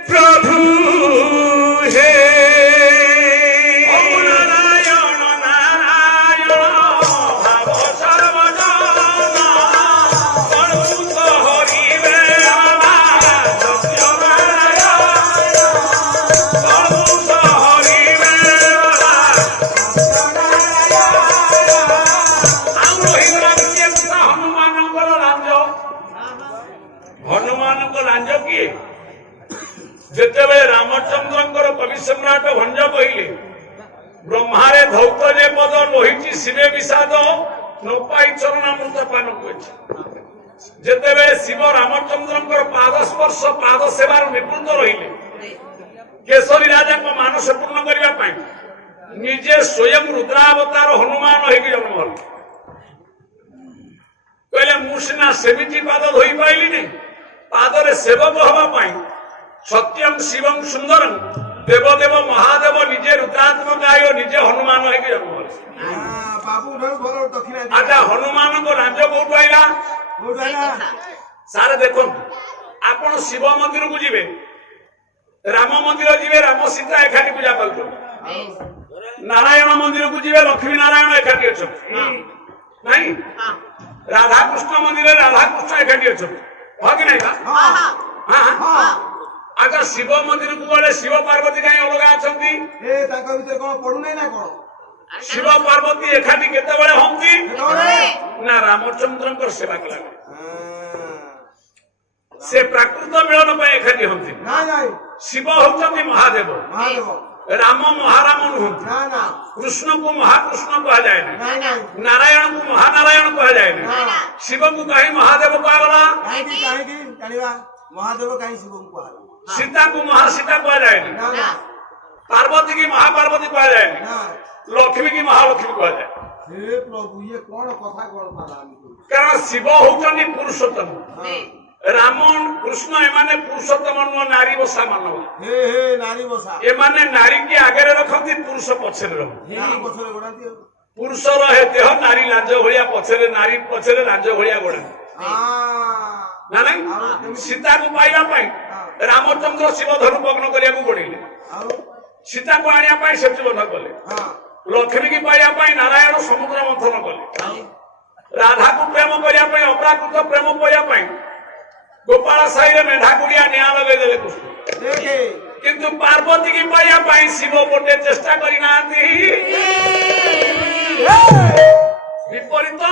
প্রভু হে নারায়ণ নারায়ণ ভাব সর্বজনা অনুত হরিবে সত্য নারায়ণ অনুত হরিবে ହନୁମାନଙ୍କର ଲାଞ୍ଜ ହନୁମାନଙ୍କ ଲାଞ୍ଜ କିଏ? ଯେତେବେଳେ ରାମଚନ୍ଦ୍ରଙ୍କର କବି ସମ୍ରାଟ ଭଞ୍ଜ କହିଲେ ବ୍ରହ୍ମାରେ ଧୌତ ଯେ ପଦ ଲୋହିଛି ଶିବେ ବିଷାଦ ନପାଇ ଚରଣାମୃତ ପାନ କରିଛି। ଯେତେବେଳେ ଶିବ ରାମଚନ୍ଦ୍ରଙ୍କର ପାଦ ସ୍ପର୍ଶ ପାଦ ସେବାର ନିବୃତ୍ତ ରହିଲେ କେଶରୀ ରାଜାଙ୍କ ମାନସ ପୂର୍ଣ୍ଣ କରିବା ପାଇଁ ନିଜେ ସ୍ୱୟଂ ରୁଦ୍ରାବତାର ହନୁମାନ ହେଇକି ଜନ୍ମ ହେଲେ। କହିଲେ ମୁଁ ସିନା ସେମିତି ପାଦ ଧୋଇ ପାଇଲିନି, ପାଦରେ ସେବକ ହବା ପାଇଁ ସତ୍ୟଂ ଶିବଂ ସୁନ୍ଦରଂ ଦେବଦେବ ମହାଦେବ ନିଜେ ରୁଦ୍ରାତ୍ମକ ଆୟ ନିଜେ ହନୁମାନ ହେଇକି ଜନ୍ମ ହେଲେ। ବାବୁ ଠାରୁ ଭଲ ଦକ୍ଷିଣା ଦିଅ। ଆଚ୍ଛା ହନୁମାନଙ୍କ ଲାଞ୍ଜ କୋଉଠୁ ଆଇଲା? କୋଉଠୁ ଆଇଲା? ସାର୍ ଦେଖନ୍ତୁ, ଆପଣ ଶିବ ମନ୍ଦିରକୁ ଯିବେ, ରାମ ମନ୍ଦିର ଯିବେ, ରାମ ସୀତା ଏକାଠି ପୂଜା କରୁଛନ୍ତି। ନାରାୟଣ ମନ୍ଦିରକୁ ଯିବେ, ଲକ୍ଷ୍ମୀ ନାରାୟଣ ଏକାଠି ଅଛନ୍ତି ନାଇଁ? ରାଧାକୃଷ୍ଣ ମନ୍ଦିରରେ ରାଧାକୃଷ୍ଣ ଏକାଠି ଅଛନ୍ତି, ହଁ କି ନାଇଁ? ଆଚ୍ଛା ଶିବ ମନ୍ଦିରକୁ ଗଲେ ଶିବ ପାର୍ବତୀ କାହିଁ ଅଲଗା ଅଛନ୍ତି? ଏ ତାଙ୍କ ଭିତରେ କଣ ପଡୁନାହିଁ ନା କଣ? ଶିବ ପାର୍ବତୀ ଏକାଠି କେତେବେଳେ ହୁଅନ୍ତି କେତେବେଳେ? ନା ରାମଚନ୍ଦ୍ରଙ୍କର ସେବା କଲା ସେ ପ୍ରାକୃତ ମିଳନ ପାଇଁ ଏକାଠି ହୁଅନ୍ତି। ନାଇଁ ନାଇଁ ଶିବ ହଉଛନ୍ତି ମହାଦେବ, ମହାଦେବ ରାମ ମହାରାମ ନୁହନ୍ତି। ନା ନା କୃଷ୍ଣକୁ ମହାକୃଷ୍ଣ କୁହାଯାଏ ନାହିଁ, ନାଇଁ ନାଇଁ ନାରାୟଣକୁ ମହାନାରାୟଣ କୁହାଯାଏ ନାହିଁ। ଶିବଙ୍କୁ କାହିଁ ମହାଦେବ କୁହାଗଲା? କାହିଁକି କାହିଁକି ଜାଣିବା? ମହାଦେବ କାହିଁ ଶିବଙ୍କୁ କୁହାଗଲା? ସୀତାକୁ ମହାସୀତା କୁହାଯାଏ ନାହିଁ, ନା ନା ପାର୍ବତୀ କି ମହାପାର୍ବତୀ କୁହାଯାଏ ନାହିଁ, ନା ଲକ୍ଷ୍ମୀ କି ମହାଲକ୍ଷ୍ମୀ କୁହାଯାଏ। ହେ ପ୍ରଭୁ ଇଏ କଣ କଥା କଣ ପାଲା ଆମେ କହୁଛୁ? କାରଣ ଶିବ ହଉଛନ୍ତି ପୁରୁଷୋତ୍ତମ, ରାମ କୃଷ୍ଣ ଏମାନେ ପୁରୁଷୋତ୍ତମ ନୁହଁ, ନାରୀ ବସା ମାନବ। ହେ ହେ ନାରୀ ବସା ଏମାନେ ନାରୀକି ଆଗରେ ରଖନ୍ତି, ପୁରୁଷ ପଛରେ ରଖନ୍ତି। ନାରୀ ପଛରେ ଗୋଡ଼ାନ୍ତି ଆଉ। ପୁରୁଷର ହେ ଦେହ ନାରୀ ଲାଞ୍ଜ ଭଳିଆ ପଛରେ, ନାରୀ ପଛରେ ଲାଞ୍ଜ ଭଳିଆ ଗୋଡ଼ାନ୍ତି ନା ନାଇଁ? ସୀତାକୁ ପାଇବା ପାଇଁ ରାମଚନ୍ଦ୍ର ଶିବ ଧନୁ ଭଗ୍ନ କରିବାକୁ ଗୋଡେଇଲେ, ଆଉ ସୀତାକୁ ଆଣିବା ପାଇଁ ସେତୁବନ୍ଧ କଲେ, ହଁ ଲକ୍ଷ୍ମୀକି ପାଇବା ପାଇଁ ନାରାୟଣ ସମୁଦ୍ର ମନ୍ଥନ କଲେ, ରାଧାକୁ ପ୍ରେମ କରିବା ପାଇଁ ଅପ୍ରାକୃତ ପ୍ରେମ କରିବା ପାଇଁ ଗୋପାଳ ସାହିରେ ମେଢା ଗୁଡିଆ ନିଆଁ ଲଗେଇଦେଲେ କୃଷ୍ଣ। ଦେଖେ କିନ୍ତୁ ପାର୍ବତୀ କି ପାଇବା ପାଇଁ ଶିବ ଗୋଟେ ଚେଷ୍ଟା କରିନାହାନ୍ତି। ବିପରୀତ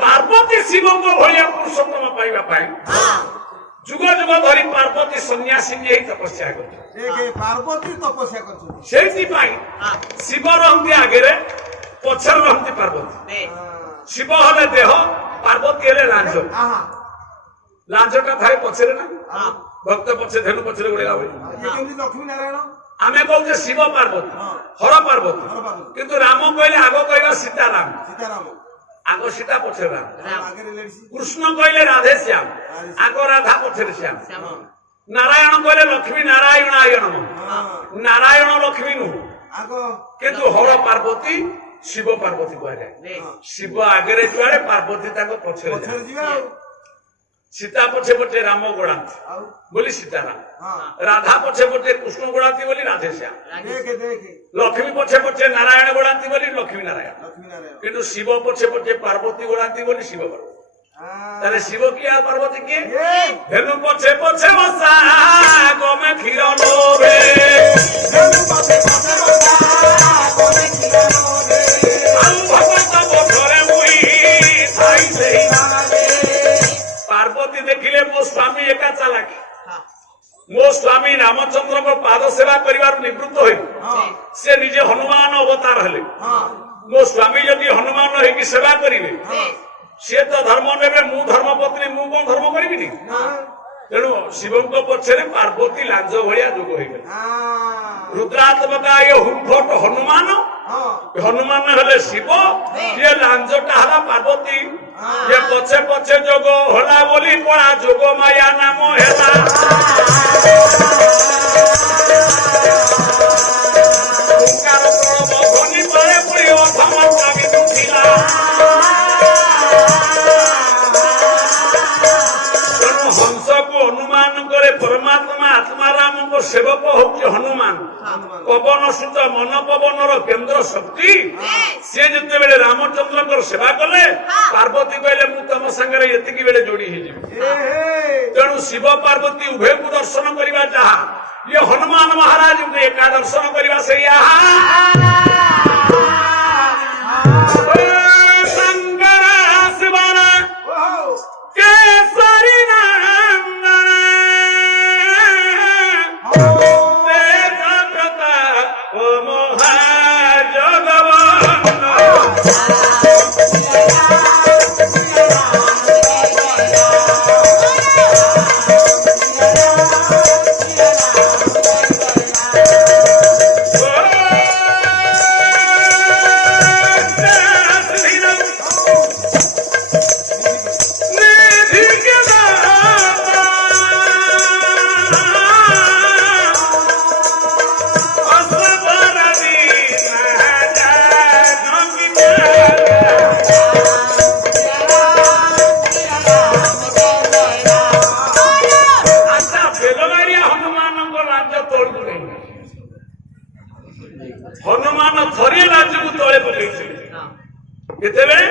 ପାର୍ବତୀ ଶିବଙ୍କ ଭଳିଆ ପୁରୁଷୋତ୍ତମ ପାଇବା ପାଇଁ ଯୁଗ ଯୁଗ ଧରି ପାର୍ବତୀ ସନ୍ନ୍ୟାସୀ ନେଇ ତପସ୍ୟା କରିଛନ୍ତି। ଦେଖେ ପାର୍ବତୀ ତପସ୍ୟା କରିଛନ୍ତି। ସେଇଥିପାଇଁ ଶିବ ରହନ୍ତି ଆଗରେ, ପଛରେ ରହନ୍ତି ପାର୍ବତୀ। ଶିବ ହେଲେ ଦେହ, ପାର୍ବତୀ ହେଲେ ଲାଞ୍ଜ। ଆହା ଲାଞ୍ଜଟା ଥାଏ ପଛରେ ନା, ଭକ୍ତ ପଛରେ ଧେନୁ ପଛରେ ଗୋଡେଇଲା ଭଳି। ଇଏ କେମିତି ଲକ୍ଷ୍ମୀ ନାରାୟଣ? ଆମେ କହୁଛେ ଶିବ ପାର୍ବତୀ, ହର ପାର୍ବତୀ, କିନ୍ତୁ ରାମ କହିଲେ ଆଗ କହିବା ସୀତାରାମ। ସୀତାରାମ ଆଗ ସୀତା ପଛରେ ରାମ। ଆଗରେ ଲେଡିସି କୃଷ୍ଣ କହିଲେ ରାଧେ ଶ୍ୟାମ, ଆଗ ରାଧା ପଛରେ ଶ୍ୟାମ। ନାରାୟଣ କହିଲେ ଲକ୍ଷ୍ମୀ ନାରାୟଣ ଆୟନ। ନାରାୟଣ ଲକ୍ଷ୍ମୀ ନୁହଁ, ଆଗ କିନ୍ତୁ ହର ପାର୍ବତୀ ଶିବ ପାର୍ବତୀ କୁହାଯାଏ। ଶିବ ଆଗରେ ଯୁଆଡେ ପାର୍ବତୀ ତାଙ୍କ ପଛରେ ପଛରେ ଯାଏ। ଯିବା ଆଉ ସୀତା ପଛେ ପଛେ ରାମ ଗୋଡ଼ାନ୍ତି ଆଉ ବୋଲି ସୀତାରାମ, ହଁ ରାଧା ପଛେ ପଛେ କୃଷ୍ଣ ଗୋଡ଼ାନ୍ତି ବୋଲି ରାଧେ ଶ୍ୟାମ, ଦେଖେ ଦେଖେ ଲକ୍ଷ୍ମୀ ପଛେ ପଛେ ନାରାୟଣ ଗୋଡ଼ାନ୍ତି ବୋଲି ଲକ୍ଷ୍ମୀ ନାରାୟଣ, ଲକ୍ଷ୍ମୀ ନାରାୟଣ କିନ୍ତୁ ଶିବ ପଛେ ପଛେ ପାର୍ବତୀ ଗୋଡ଼ାନ୍ତି ବୋଲି ଶିବ ପାର୍ବତୀ। ତାହେଲେ ଶିବ କିଏ ଆଉ ପାର୍ବତୀ କିଏ? ଧେନୁ ପଛେ ପଛେ ବସା ଗମେ କ୍ଷୀର ଲୋଭେ, ଆଉ ଭଗତ ପଛରେ ମୁଇ ଥାଇ ସେଇ। ପାର୍ବତୀ ଦେଖିଲେ ମୋ ସ୍ୱାମୀ ଏକା ଚାଲାକି, ମୋ ସ୍ୱାମୀ ରାମଚନ୍ଦ୍ରଙ୍କ ପାଦ ସେବା କରିବାରୁ ନିବୃତ୍ତ ହୋଇ ସେ ନିଜେ ହନୁମାନ ଅବତାର ହେଲେ। ମୋ ସ୍ୱାମୀ ଯଦି ହନୁମାନ ହେଇକି ସେବା କରିବେ, ସିଏ ତ ଧର୍ମ ନେବେ, ମୁଁ ଧର୍ମ ପତ୍ନୀ, ମୁଁ କଣ ଧର୍ମ କରିବିନି? ତେଣୁ ଶିବଙ୍କ ପଛରେ ପାର୍ବତୀ ଲାଞ୍ଜ ଭଳିଆ ଯୋଗ ହେଇଗଲେ। ରୁଦ୍ରାତ୍ମକାୟ ହୁଫଟ ହନୁମାନ, ହନୁମାନ ହେଲେ ଶିବ, ଯିଏ ଲାଞ୍ଜଟା ହେଲା ପାର୍ବତୀ। ଯେ ପଛେ ପଛେ ଯୋଗ ହେଲା ବୋଲି କଳା ଯୋଗ ମାୟା ନାମ ହେଲା। ଓଙ୍କାର ପ୍ରଣବ ଧ୍ୱନି ପରେ ପୁଣି ଅଧମ ଚାବି ଉଠିଲା। ତେଣୁ ହଂସକୁ ଅନୁମାନ କରେ ପରମାତ୍ମା ଆତ୍ମାରାମଙ୍କ ସେବକ ହଉଛି ହନୁମାନ। ପବନ ସୁତ ମନ ପବନର କେନ୍ଦ୍ର ଶକ୍ତି। ସେ ଯେତେବେଳେ ରାମଚନ୍ଦ୍ରଙ୍କର ସେବା କଲେ, ପାର୍ବତୀ କହିଲେ ମୁଁ ତମ ସାଙ୍ଗରେ ଏତିକି ବେଳେ ଯୋଡି ହେଇଯିବି। ତେଣୁ ଶିବ ପାର୍ବତୀ ଉଭୟକୁ ଦର୍ଶନ କରିବା ଯାହା, ଇଏ ହନୁମାନ ମହାରାଜଙ୍କୁ ଏକା ଦର୍ଶନ କରିବା ସେଇଆ। ଶଙ୍କର ଶିବର କେଶରୀ ନନ୍ଦନ, ତେଜ ପ୍ରତାପ ମହାଜଗବନ୍ଦନ। ହନୁମାନ ଥରେ ରାଜ୍ୟକୁ ତଳେ ପକେଇଥିଲେ। କେତେବେଳେ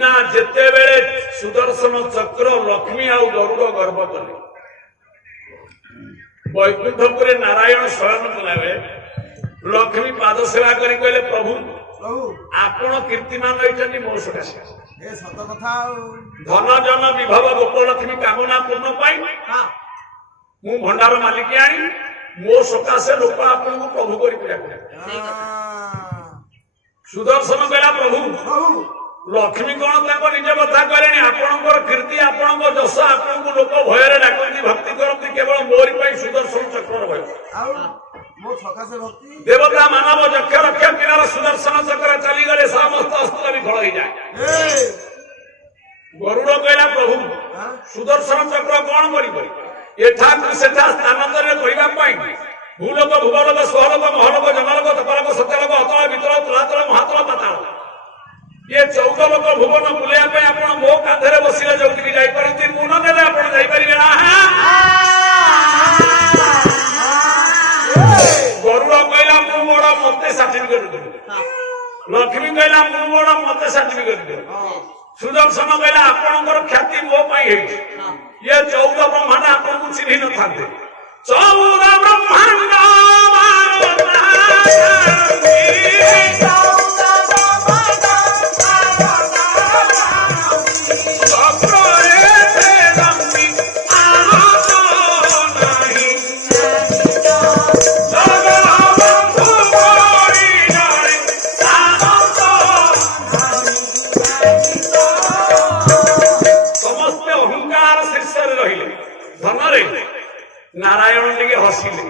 ନା ଯେତେବେଳେ ସୁଦର୍ଶନ ଚକ୍ର ଲକ୍ଷ୍ମୀ ଆଉ ଗରୁଡ଼ ଗର୍ବ କଲେ। ବୈକୁଣ୍ଠପୁରେ ନାରାୟଣ ଶୟନ କଲାବେଳେ ଲକ୍ଷ୍ମୀ ପାଦ ସେବା କରି କହିଲେ, ପ୍ରଭୁ ପ୍ରଭୁ ଆପଣ କୀର୍ତ୍ତିମାନ ହେଇଛନ୍ତି ମୋ ସକାଶେ। ଏ ସତ କଥା ଆଉ ଧନ ଜନ ବିଭବ ଗୋପଲକ୍ଷ୍ମୀ କାମନା ପୂର୍ଣ୍ଣ ପାଇଁ ମୁଁ ଭଣ୍ଡାର ମାଲିକି ଆଣି ମୋ ସକାଶେ ଲୋକ ଆପଣଙ୍କୁ ପ୍ରଭୁ କରି ପୂଜା କରିବା। ସୁଦର୍ଶନ କହିଲା, ପ୍ରଭୁ ପ୍ରଭୁ ଲକ୍ଷ୍ମୀ କଣ ତାଙ୍କ ନିଜ କଥା କହିଲେଣି? ଆପଣଙ୍କର କୀର୍ତ୍ତି, ଆପଣଙ୍କ ଯଶ, ଆପଣଙ୍କୁ ଲୋକ ଭୟରେ ଡାକନ୍ତି, ଭକ୍ତି କରନ୍ତି, କେବଳ ମୋରି ପାଇଁ ସୁଦର୍ଶନ ଚକ୍ରର ଭୟ। ଆଉ ମୋ ସକାଶେ ଭକ୍ତି ଦେବତା ମାନବ ଯକ୍ଷ ରକ୍ଷ କିନାର ସୁଦର୍ଶନ ଚକ୍ର ଚାଲିଗଲେ ସମସ୍ତ ଅସ୍ତ୍ର ବିଫଳ ହେଇଯାଏ। ଗରୁଡ଼ କହିଲା, ପ୍ରଭୁ ସୁଦର୍ଶନ ଚକ୍ର କଣ କରିବ? ଏଠାକୁ ସେଠା ସ୍ଥାନାନ୍ତର କରିବା ପାଇଁ ଭୂଲୋକ ଭୂବଲୋକ ସ୍ୱଲୋକ ମହଲୋକ ଜନଲୋକ ତପଲୋକ ସତ୍ୟଲୋକ ଅତଳ ବିତଳ ତୁଳାତଳ ମହାତଳ ପାତାଳ, ଇଏ 14 ଲୋକ ଭୁବନ ବୁଲିବା ପାଇଁ ଆପଣ ମୋ କାନ୍ଧରେ ବସିଲେ ଯୋଉଠିକି ଯାଇପାରନ୍ତି, ମୁଁ ନ ଦେଲେ ଆପଣ ଯାଇପାରିବେ ନା। ଗରୁଡ଼ କହିଲା, ମୁଁ ବଡ, ମତେ ସାର୍ଟିଫିକେଟ ଦେବେ। ଲକ୍ଷ୍ମୀ କହିଲା, ମୁଁ ବଡ, ମତେ ସାର୍ଟିଫିକେଟ ଦେବେ। ସୁଦର୍ଶନ କହିଲା, ଆପଣଙ୍କର ଖ୍ୟାତି ମୋ ପାଇଁ ହେଇଛି। ଇଏ 14 ବ୍ରହ୍ମାଣ୍ଡ ଆପଣଙ୍କୁ ଚିହ୍ନି ନଥାନ୍ତେ। 14 ବ୍ରହ୍ମାଣ୍ଡ ସମସ୍ତେ ଅହଙ୍କାର ଶୀର୍ଷରେ ରହିଲେ। ଧନରେ ନାରାୟଣ ଟିକେ ହସିଲେ,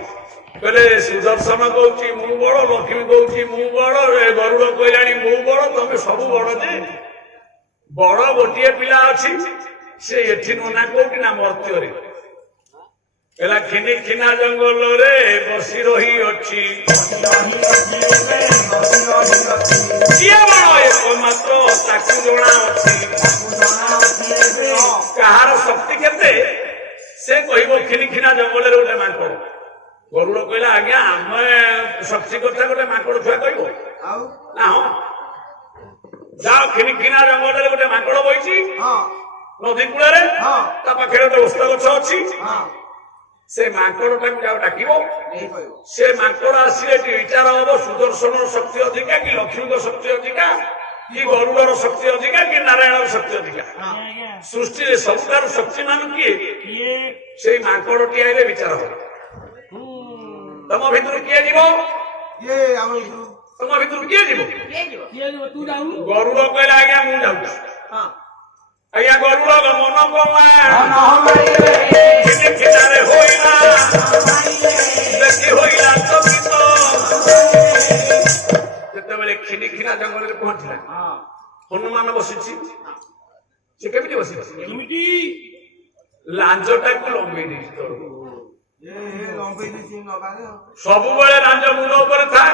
କହିଲେ ସୁଦର୍ଶନ କହୁଛି ମୁଁ ବଡ, ଲକ୍ଷ୍ମୀ କହୁଛି ମୁଁ ବଡ, ଗରୁଡ଼ କହିଲାଣି ମୁଁ ବଡ, ତମେ ସବୁ ବଡ ଯେ ବଡ ଗୋଟିଏ ପିଲା ଅଛି ସେ ଏଠି ନୁନା କୋଉଠି ନା ମର୍ତ୍ତ୍ୟରେ ହେଲା ଖିନି ଖିନା ଜଙ୍ଗଲରେ ବସି ରହିଅଛି କିଏ ବଡ ଏକମାତ୍ର ତାକୁ ଜଣା ଅଛି କାହାର ଶକ୍ତି କେତେ ସେ କହିବ ଖିନି ଖିନା ଜଙ୍ଗଲରେ ଗୋଟେ ମାଙ୍କଡ ଗରୁଡ କହିଲା ଆଜ୍ଞା ଆମେ ଶକ୍ତି କଥା ଗୋଟେ ମାଙ୍କଡ ଛୁଆ କହିବ ଆଉ ନା ହଁ ଯାଅ ଖିନି ଖିନା ଜଙ୍ଗଲରେ ଗୋଟେ ମାଙ୍କଡ ବଇଛି ହଁ ନଦୀ କୂଳରେ ହଁ ତା ପାଖରେ ଗୋଟେ ଓସ୍ତ ଗଛ ଅଛି ହଁ ସେ ମାଙ୍କଡଟାକୁ ଯାଉ ଡାକିବ ନେଇପାରିବ ସେ ମାଙ୍କଡ ଆସିଲେ ଏଠି ବିଚାର ହବ ସୁଦର୍ଶନର ଶକ୍ତି ଅଧିକା କି ଲକ୍ଷ୍ମୀଙ୍କ ଶକ୍ତି ଅଧିକା କି ଗରୁଡର ଶକ୍ତି ଅଧିକା କି ନାରାୟଣର ଶକ୍ତି ଅଧିକା ସୃଷ୍ଟିରେ ସବୁଠାରୁ ଶକ୍ତିମାନ କିଏ ସେଇ ମାଙ୍କଡଟି ଆଇଲେ ବିଚାର ହବ ତମ ଭିତରୁ କିଏ ଯିବ ଇଏ ଆମ ଭିତରୁ ତମ ଭିତରୁ କିଏ ଯିବ କିଏ ଯିବ? ତୁ ଯାଉନୁ ଗରୁଡ କହିଲା ଆଜ୍ଞା ମୁଁ ଯାଉଛି ହଁ ଆଜ୍ଞା ଗରୁଡ ମନ କମା ଖିଟାରେ ହୋଇଲା ଦେଖି ହୋଇଲା ଚକିତ ଯେତେବେଳେ ଖିନି ଖିନା ଜଙ୍ଗଲରେ ପହଞ୍ଚିଲା ହନୁମାନ ବସିଛି ସେ କେମିତି ବସିଛି କେମିତି ଲାଞ୍ଜଟାକୁ ଲମ୍ବେଇ ଦେଇଛି ତଳକୁ ଏ ଲମ୍ବେଇ ଦେଇଛି ନବାରେ ଆଉ ସବୁବେଳେ ଲାଞ୍ଜ ମୁଣ୍ଡ ଉପରେ ଥାଏ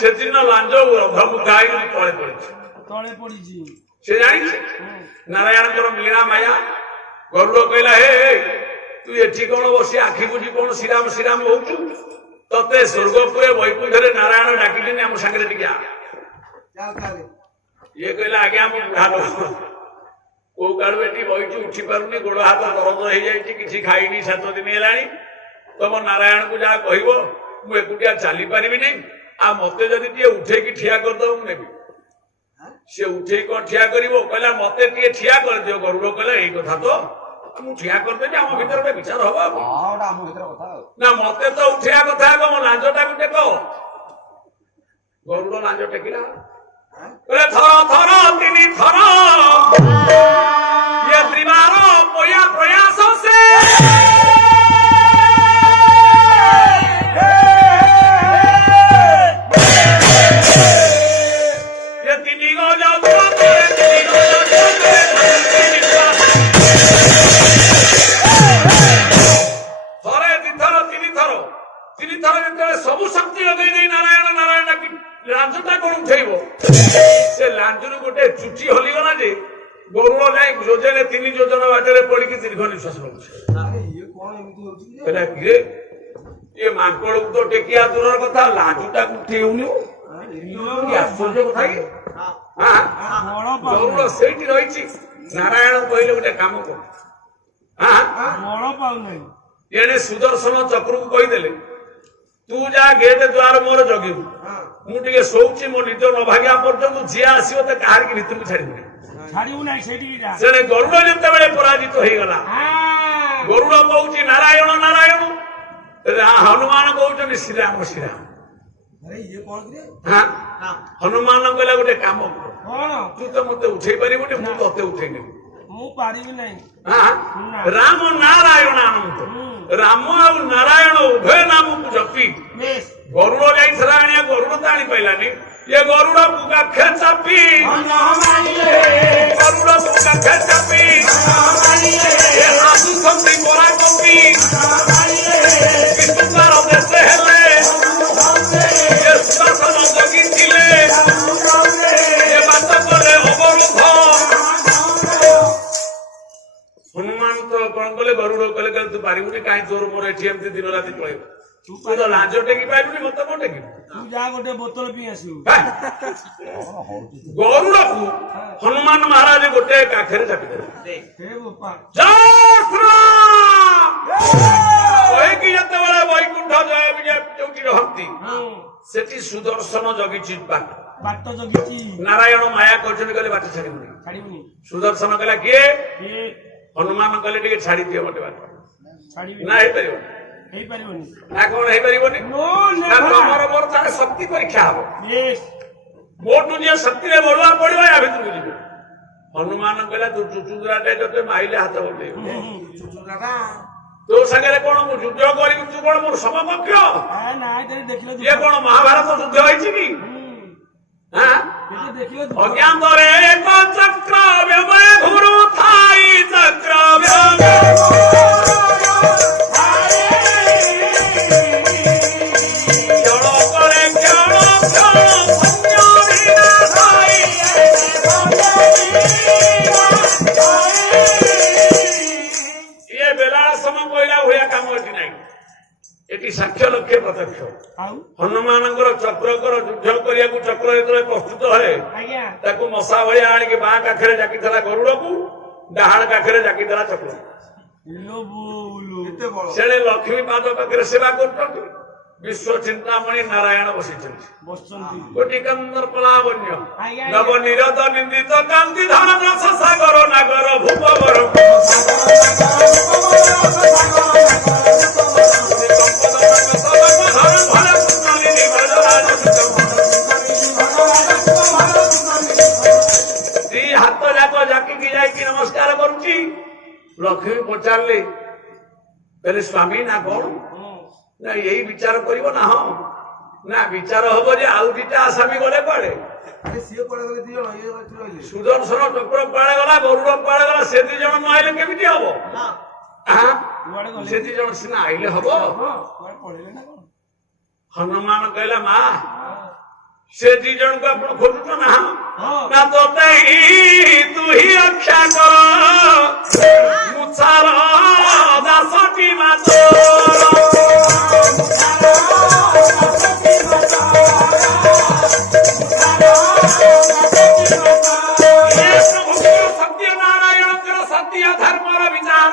ସେଦିନ ଲାଞ୍ଜ ଅଧମୁଖା ହେଇ ତଳେ ପଡିଛି ତଳେ ପଡିଛି ସେ ଜାଣିଛି ନାରାୟଣଙ୍କର ଲୀଳା ମାୟା ଗରୁଡ କହିଲା ହେ ତୁ ଏଠି କଣ ବସି ଆଖି ବୁଝି କଣ ଶ୍ରୀରାମ ଶ୍ରୀରାମ ହଉଛୁ ତତେ ସ୍ୱର୍ଗପୁରେ ବୈକୁଣ୍ଠରେ ନାରାୟଣ ଡାକିଲେନି ଆମ ସାଙ୍ଗରେ ଟିକେ ଆ ଯାଉ ତାହେଲେ ଇଏ କହିଲା ଆଜ୍ଞା ମୁଁ ବୁଢା ଲୋକ କୋଉ କାଳୁ ଏଠି ବଇଛୁ ଉଠି ପାରୁନି ଗୋଡ ହାତ ଦରଦ ହେଇଯାଇଛି କିଛି ଖାଇନି 7 ଦିନ ହେଲାଣି ତମ ନାରାୟଣକୁ ଯାହା କହିବ ମୁଁ ଏକୁଟିଆ ଚାଲି ପାରିବିନି ଆଉ ମତେ ଯଦି ଟିକେ ଉଠେଇକି ଠିଆ କରିଦବ ମୁଁ ନେବି ସେ ଉଠେଇ କଣ ଠିଆ କରିବ କହିଲା ମତେ ଟିକେ ଠିଆ କରିଦିଅ ଗରୁଡ କହିଲା ଏଇ କଥା ତ ମୁଁ ଠିଆ କରିଦେବି ଆମ ଭିତରେ ଗୋଟେ ବିଚାର ହବ ନା ମତେ ତ ଉଠେଇବା କଥା ହେବ ମୋ ଲାଞ୍ଜଟାକୁ ଟେକ ଗରୁଡ ଲାଞ୍ଜ ଟେକିଲା କହିଲେ ଥର ଥର 3 ଥର ये त्रिवार पोया प्रयास से ये तीन गो जाओ थरे दिथर 3 थर जेतले सबु शक्ति लगे देई नारायण नारायण की लांजटा कोन उठेइबो से लांजरू गोटे चुटी हली गला जे गरुड़ जाए योजने 3 योजना बाटे पड़ी दीर्घ निश्वास नौचे ଆରେ ଇଏ କଣ ଏମିତି ହଉଛି ଯେ कहला किए ये माଙ୍କड़ तो टेकिया दूर कथा लांजुटा उठेउनी कि आश्चर्य कथा कि हां गरुड़ सेठी रहिछि नारायण कहले गोटे काम कर हां ବଳ ପାଉନାହିଁ एने सुदर्शन चक्र को कहि देले तू जा गेट द्वार मोर जगिबु मु टिके सोउछि मो निद न भाग्या पर्यंत जिया आसीबो त काहार की भीतर छाड़िबु ଛାଡିବୁ ନାହିଁ ସେଇଠିକି ଯା से गरुड़ जितेबाला पराजित हो गला गरुड़ कहूँ नारायण नारायण हनुमान कहते श्रीराम श्रीराम ଆରେ ଇଏ କଣ କି ରେ हाँ हनुमान कहला गोटे काम कर କଣ तू तो मत उठे पारिबुनी मु तते उठे नेबी ମୁଁ ପାରିବି ନାହିଁ हाँ राम नारायण आनंद राम और नारायण उभय नाम को जपी ବେଶ गरुड़ जाइला आनिया गरुड़ तो आनी पाइलानी ये गरुड़ पुका खेचापी गरुड़ पुका खेचापी ये आसु संति मोरा कपी किंतु तार देशे हेले ये सुदर्शन जगी थिले ये बात करे अवरुद्ध हनुमान तो कौन कले गरुड़ कले तू पारिबुनी काई तोर मोर एठी एमती दिन राति पळेबो तू तो लांज टेकी पारिबुनी मते कोन टेकी ତୁ ଯା ଗୋଟେ ବୋତଲ ପିଇ ଆସିବୁ गरुड़ को हनुमान महाराज गोटे काखरे चापी देले ହେ ବୋପା ଯେତେବେଳେ ବୈକୁଣ୍ଠ ଜୟ ବିଜୟ ଯୋଉଠି ରହନ୍ତି ସେଠି ସୁଦର୍ଶନ ଜଗିଛି ବାଟ ବାଟ ଜଗିଛି ନାରାୟଣ ମାୟା କହିଛନ୍ତି କହିଲେ ବାଟ ଛାଡିବୁନି ଛାଡିବୁନି ସୁଦର୍ଶନ କହିଲା କିଏ କିଏ ହନୁମାନ କହିଲେ ଟିକେ ଛାଡି ଦିଅ ଗୋଟେ ବାଟ ଛାଡିବି ନା ହେଇପାରିବ ହେଇପାରିବନି ନା କଣ ହେଇପାରିବନି ନୋ ନା ତମର ମୋର ତାର ଶକ୍ତି ପରୀକ୍ଷା ହବ ବେଶ ମୋଠୁ ଯିଏ ଶକ୍ତିରେ ବଢୁଆ ପଡିବ ୟା ଭିତରକୁ ଯିବ ହନୁମାନ କହିଲା ତୁ ଚୁଚୁନ୍ଦ୍ରାଟେ ତତେ ମାଇଲେ ହାତ ବଢେଇବ ଚୁଚୁନ୍ଦ୍ରାଟା ତୋ ସାଙ୍ଗରେ କଣ ମୁଁ ଯୁଦ୍ଧ କରିବି ତୁ କଣ ମୋର ସମକକ୍ଷ ନାଇଁ ଦେଖିଲ ଇଏ କଣ ମହାଭାରତ ଯୁଦ୍ଧ ହେଇଛି କି ଅଜ୍ଞାତରେ ଏକ ଚକ୍ର ବ୍ୟମେ ଘୁରୁଥାଇ ଚକ୍ର ବ୍ୟମେ କ୍ଷଣ ପରେ କ୍ଷଣ କ୍ଷଣ ସତ୍ୟ ବିନା ଥାଇ ଇଏ ବେଲାଳ ସମ କହିଲା ଭଳିଆ କାମ ଏଠି ନାହିଁ। ଏଠି ସାକ୍ଷ୍ୟ ଲକ୍ଷ୍ୟ ପ୍ରତ୍ୟକ୍ଷ ହନୁମାନଙ୍କର ଚକ୍ରକର ଯୁଦ୍ଧ କରିବାକୁ ଚକ୍ର ଯେତେବେଳେ ପ୍ରସ୍ତୁତ ହୁଏ ତାକୁ ମଶା ଭଳିଆ ଆଣିକି ବାଁ କାଖରେ ଜାକିଥିଲା ଗରୁଡକୁ, ଡାହାଣ କାଖରେ ଜାକିଥିଲା ଚକ୍ର। କେତେ ବଳ ସେଣେ ଲକ୍ଷ୍ମୀ ପାଦ ପାଖରେ ସେବା କରୁଛନ୍ତି, ବିଶ୍ୱ ଚିନ୍ତାମଣି ନାରାୟଣ ବସିଛନ୍ତି। କୋଟି କନ୍ଦର ପଲାବନ୍ୟ ନବ ନିରତ ନିନ୍ଦିତ କାନ୍ତି ଧନ ରସ ସାଗର ନାଗର ଭୂପବର ହାତ ଯାକ ଜାକିକି ଯାଇକି ନମସ୍କାର କରୁଛି। ଲକ୍ଷ୍ମୀ ପଚାରିଲେ କହିଲେ ସ୍ୱାମୀ ନା କଣ ନା ଏଇ ବିଚାର କରିବ ନା? ହଁ ନା ବିଚାର ହବ ଯେ ଆଉ ଦିଟା ଆସାମୀ ଗଲେ କୁଆଡେ? ଆରେ ସିଏ କୁଆଡେ ଗଲେ 2 ଜଣ ଇଏ ଏଠି ରହିଲେ ସୁଦର୍ଶନ ଚକ୍ର କୁଆଡେ ଗଲା, ଗରୁଡ କୁଆଡେ ଗଲା? ସେ 2 ଜଣ ନ ଆଇଲେ କେମିତି ହବ? ସେ 2 ଜଣ ସିନା ଆଇଲେ ହବ। ହନୁମାନ କହିଲା ମା ସେ 2 ଜଣଙ୍କୁ ଆପଣ ଖୋଜୁଛ ନା? ନା ତତେ ତୁ ହିଁ ରକ୍ଷା କର ମୁଛାର ଦାସଟି ମାତ ସତ୍ୟନାରାୟଣଙ୍କର ସତ୍ୟ ଧର୍ମର ବିଚାର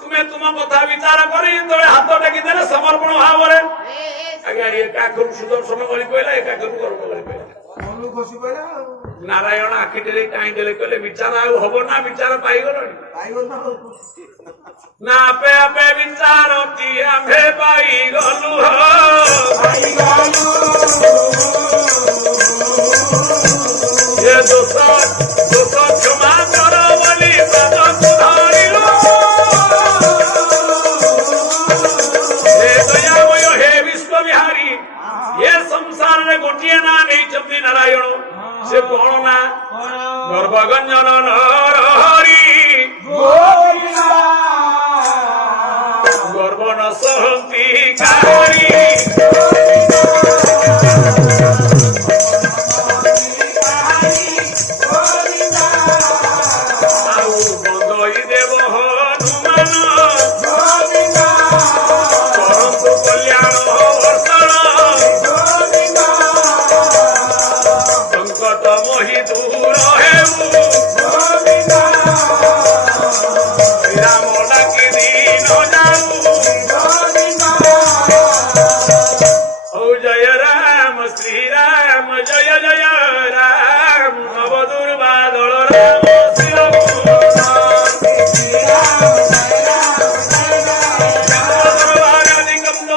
ତୁମେ ତୁମ କଥା ବିଚାର କରି ଯେତେବେଳେ ହାତ ଟେକିଦେଲେ ସମର୍ପଣ ଭାବରେ ଆଜ୍ଞା ଏକାଖରୁ ସୁଦର୍ଶନ ଗଳି କହିଲା, ଏକାଖରୁ ଗରୁଡ ଗଳି କହିଲା। ମନକୁ ଖସି ପଇଲା ଆଉ ନାରାୟଣ ଆଖି ଦେଲେ କାହିଁ ଦେଲେ କହିଲେ ବିଚାର ଆଉ ହବ ନା? ବିଚାର ପାଇଗଲଣି ପାଇଗଲ ନା ଆଉ ନା ଆପେ ଆପେ ବିଚାର କି ଆମ୍ଭେ ପାଇଗଲୁ ଏ ଦୋଷ ଦୋଷ କ୍ଷମା କର ବୋଲି ପାଦକୁ ଧରିଲୁ। ହେ ଦୟାମୟ ହେ ବିଶ୍ୱ ବିହାରୀ ଏ ସଂସାରରେ ଗୋଟିଏ ନା ନେଇଛନ୍ତି ନାରାୟଣ, ସେ କଣ ନା? ଗର୍ଭଗଞ୍ଜନ ନରହରି ଗର୍ବ ନ ସହନ୍ତି କାହାରି ଆଉ ବନ୍ଦଇ ଦେବ ହନୁମାନ କରନ୍ତୁ କଲ୍ୟାଣ ବର୍ଷଣ ସଂକଟ ମୋହି ଦୂର ହେଉ ରାମ ଡାକି ଦିନ ଯାଉ ହଉ ଜୟ ରାମ ଶ୍ରୀରାମ ଜୟ ଜୟ ରାମ ନବ ଦୁର୍ବାଦଳ ରାମ ଶିର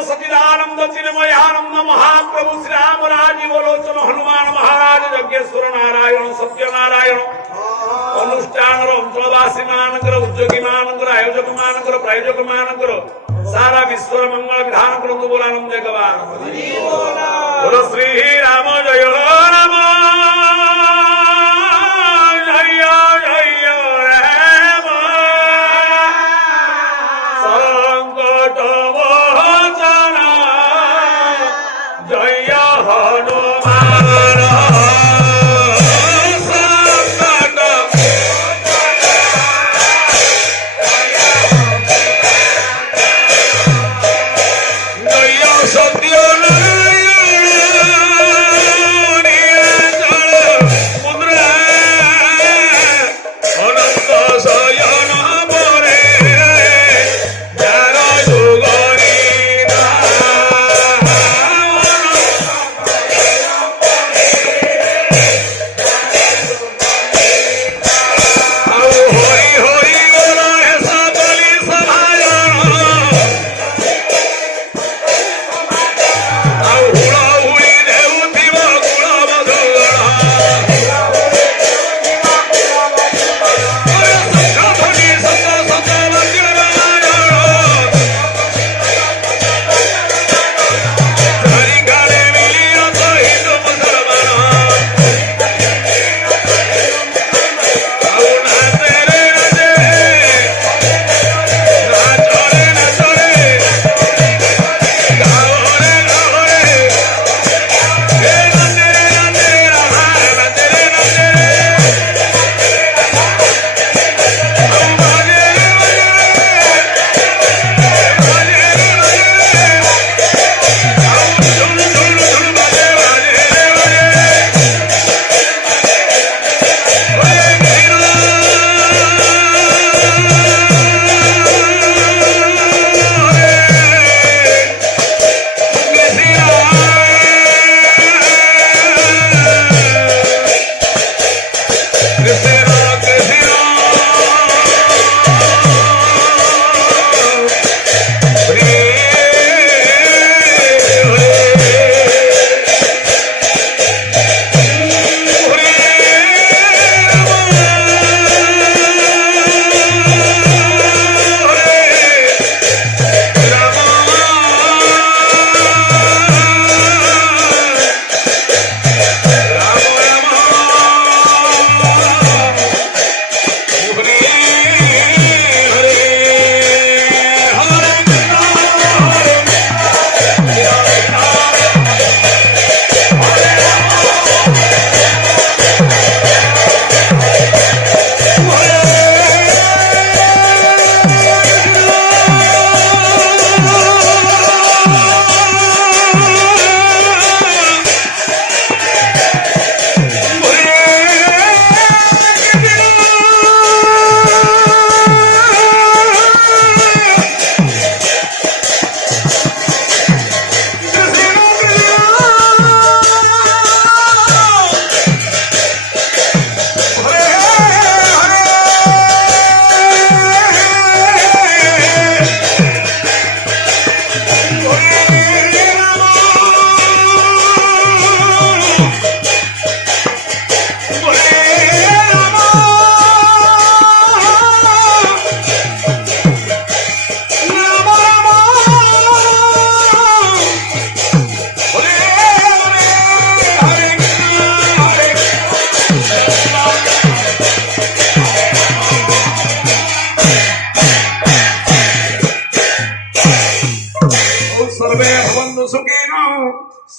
सचिदानंद चिन्मयानंद महाप्रभु श्री राम राजीव लोचन हनुमान महाराज यज्ञेश्वर नारायण सत्यनारायण अनुष्ठान अंचलवासी मानकर उद्योगी मानकर आयोजक मानकर प्रायोजक मानकर सारा विश्व मंगल विधान करतु बोलानंद जगवान बोलो श्री राम जय राम जय जय राम संकट मोचन जय हनुमान संकट जय सत्य नारायण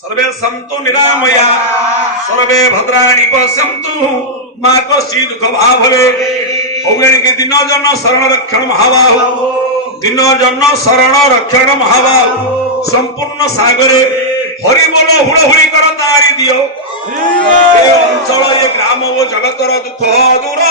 सर्वे सन्तु निरामया सर्वे भद्राणि पश्यन्तु मा कश्चित् दुःख भाभवे औगणिके दिन जन शरण रक्षण महाबाहु दिन जन शरण रक्षण महाबाहु संपूर्ण सागरे हरि बोल हुड़हुड़ी कर तारी दियो ये अंचल ये ग्राम वो जगतर दुख दूर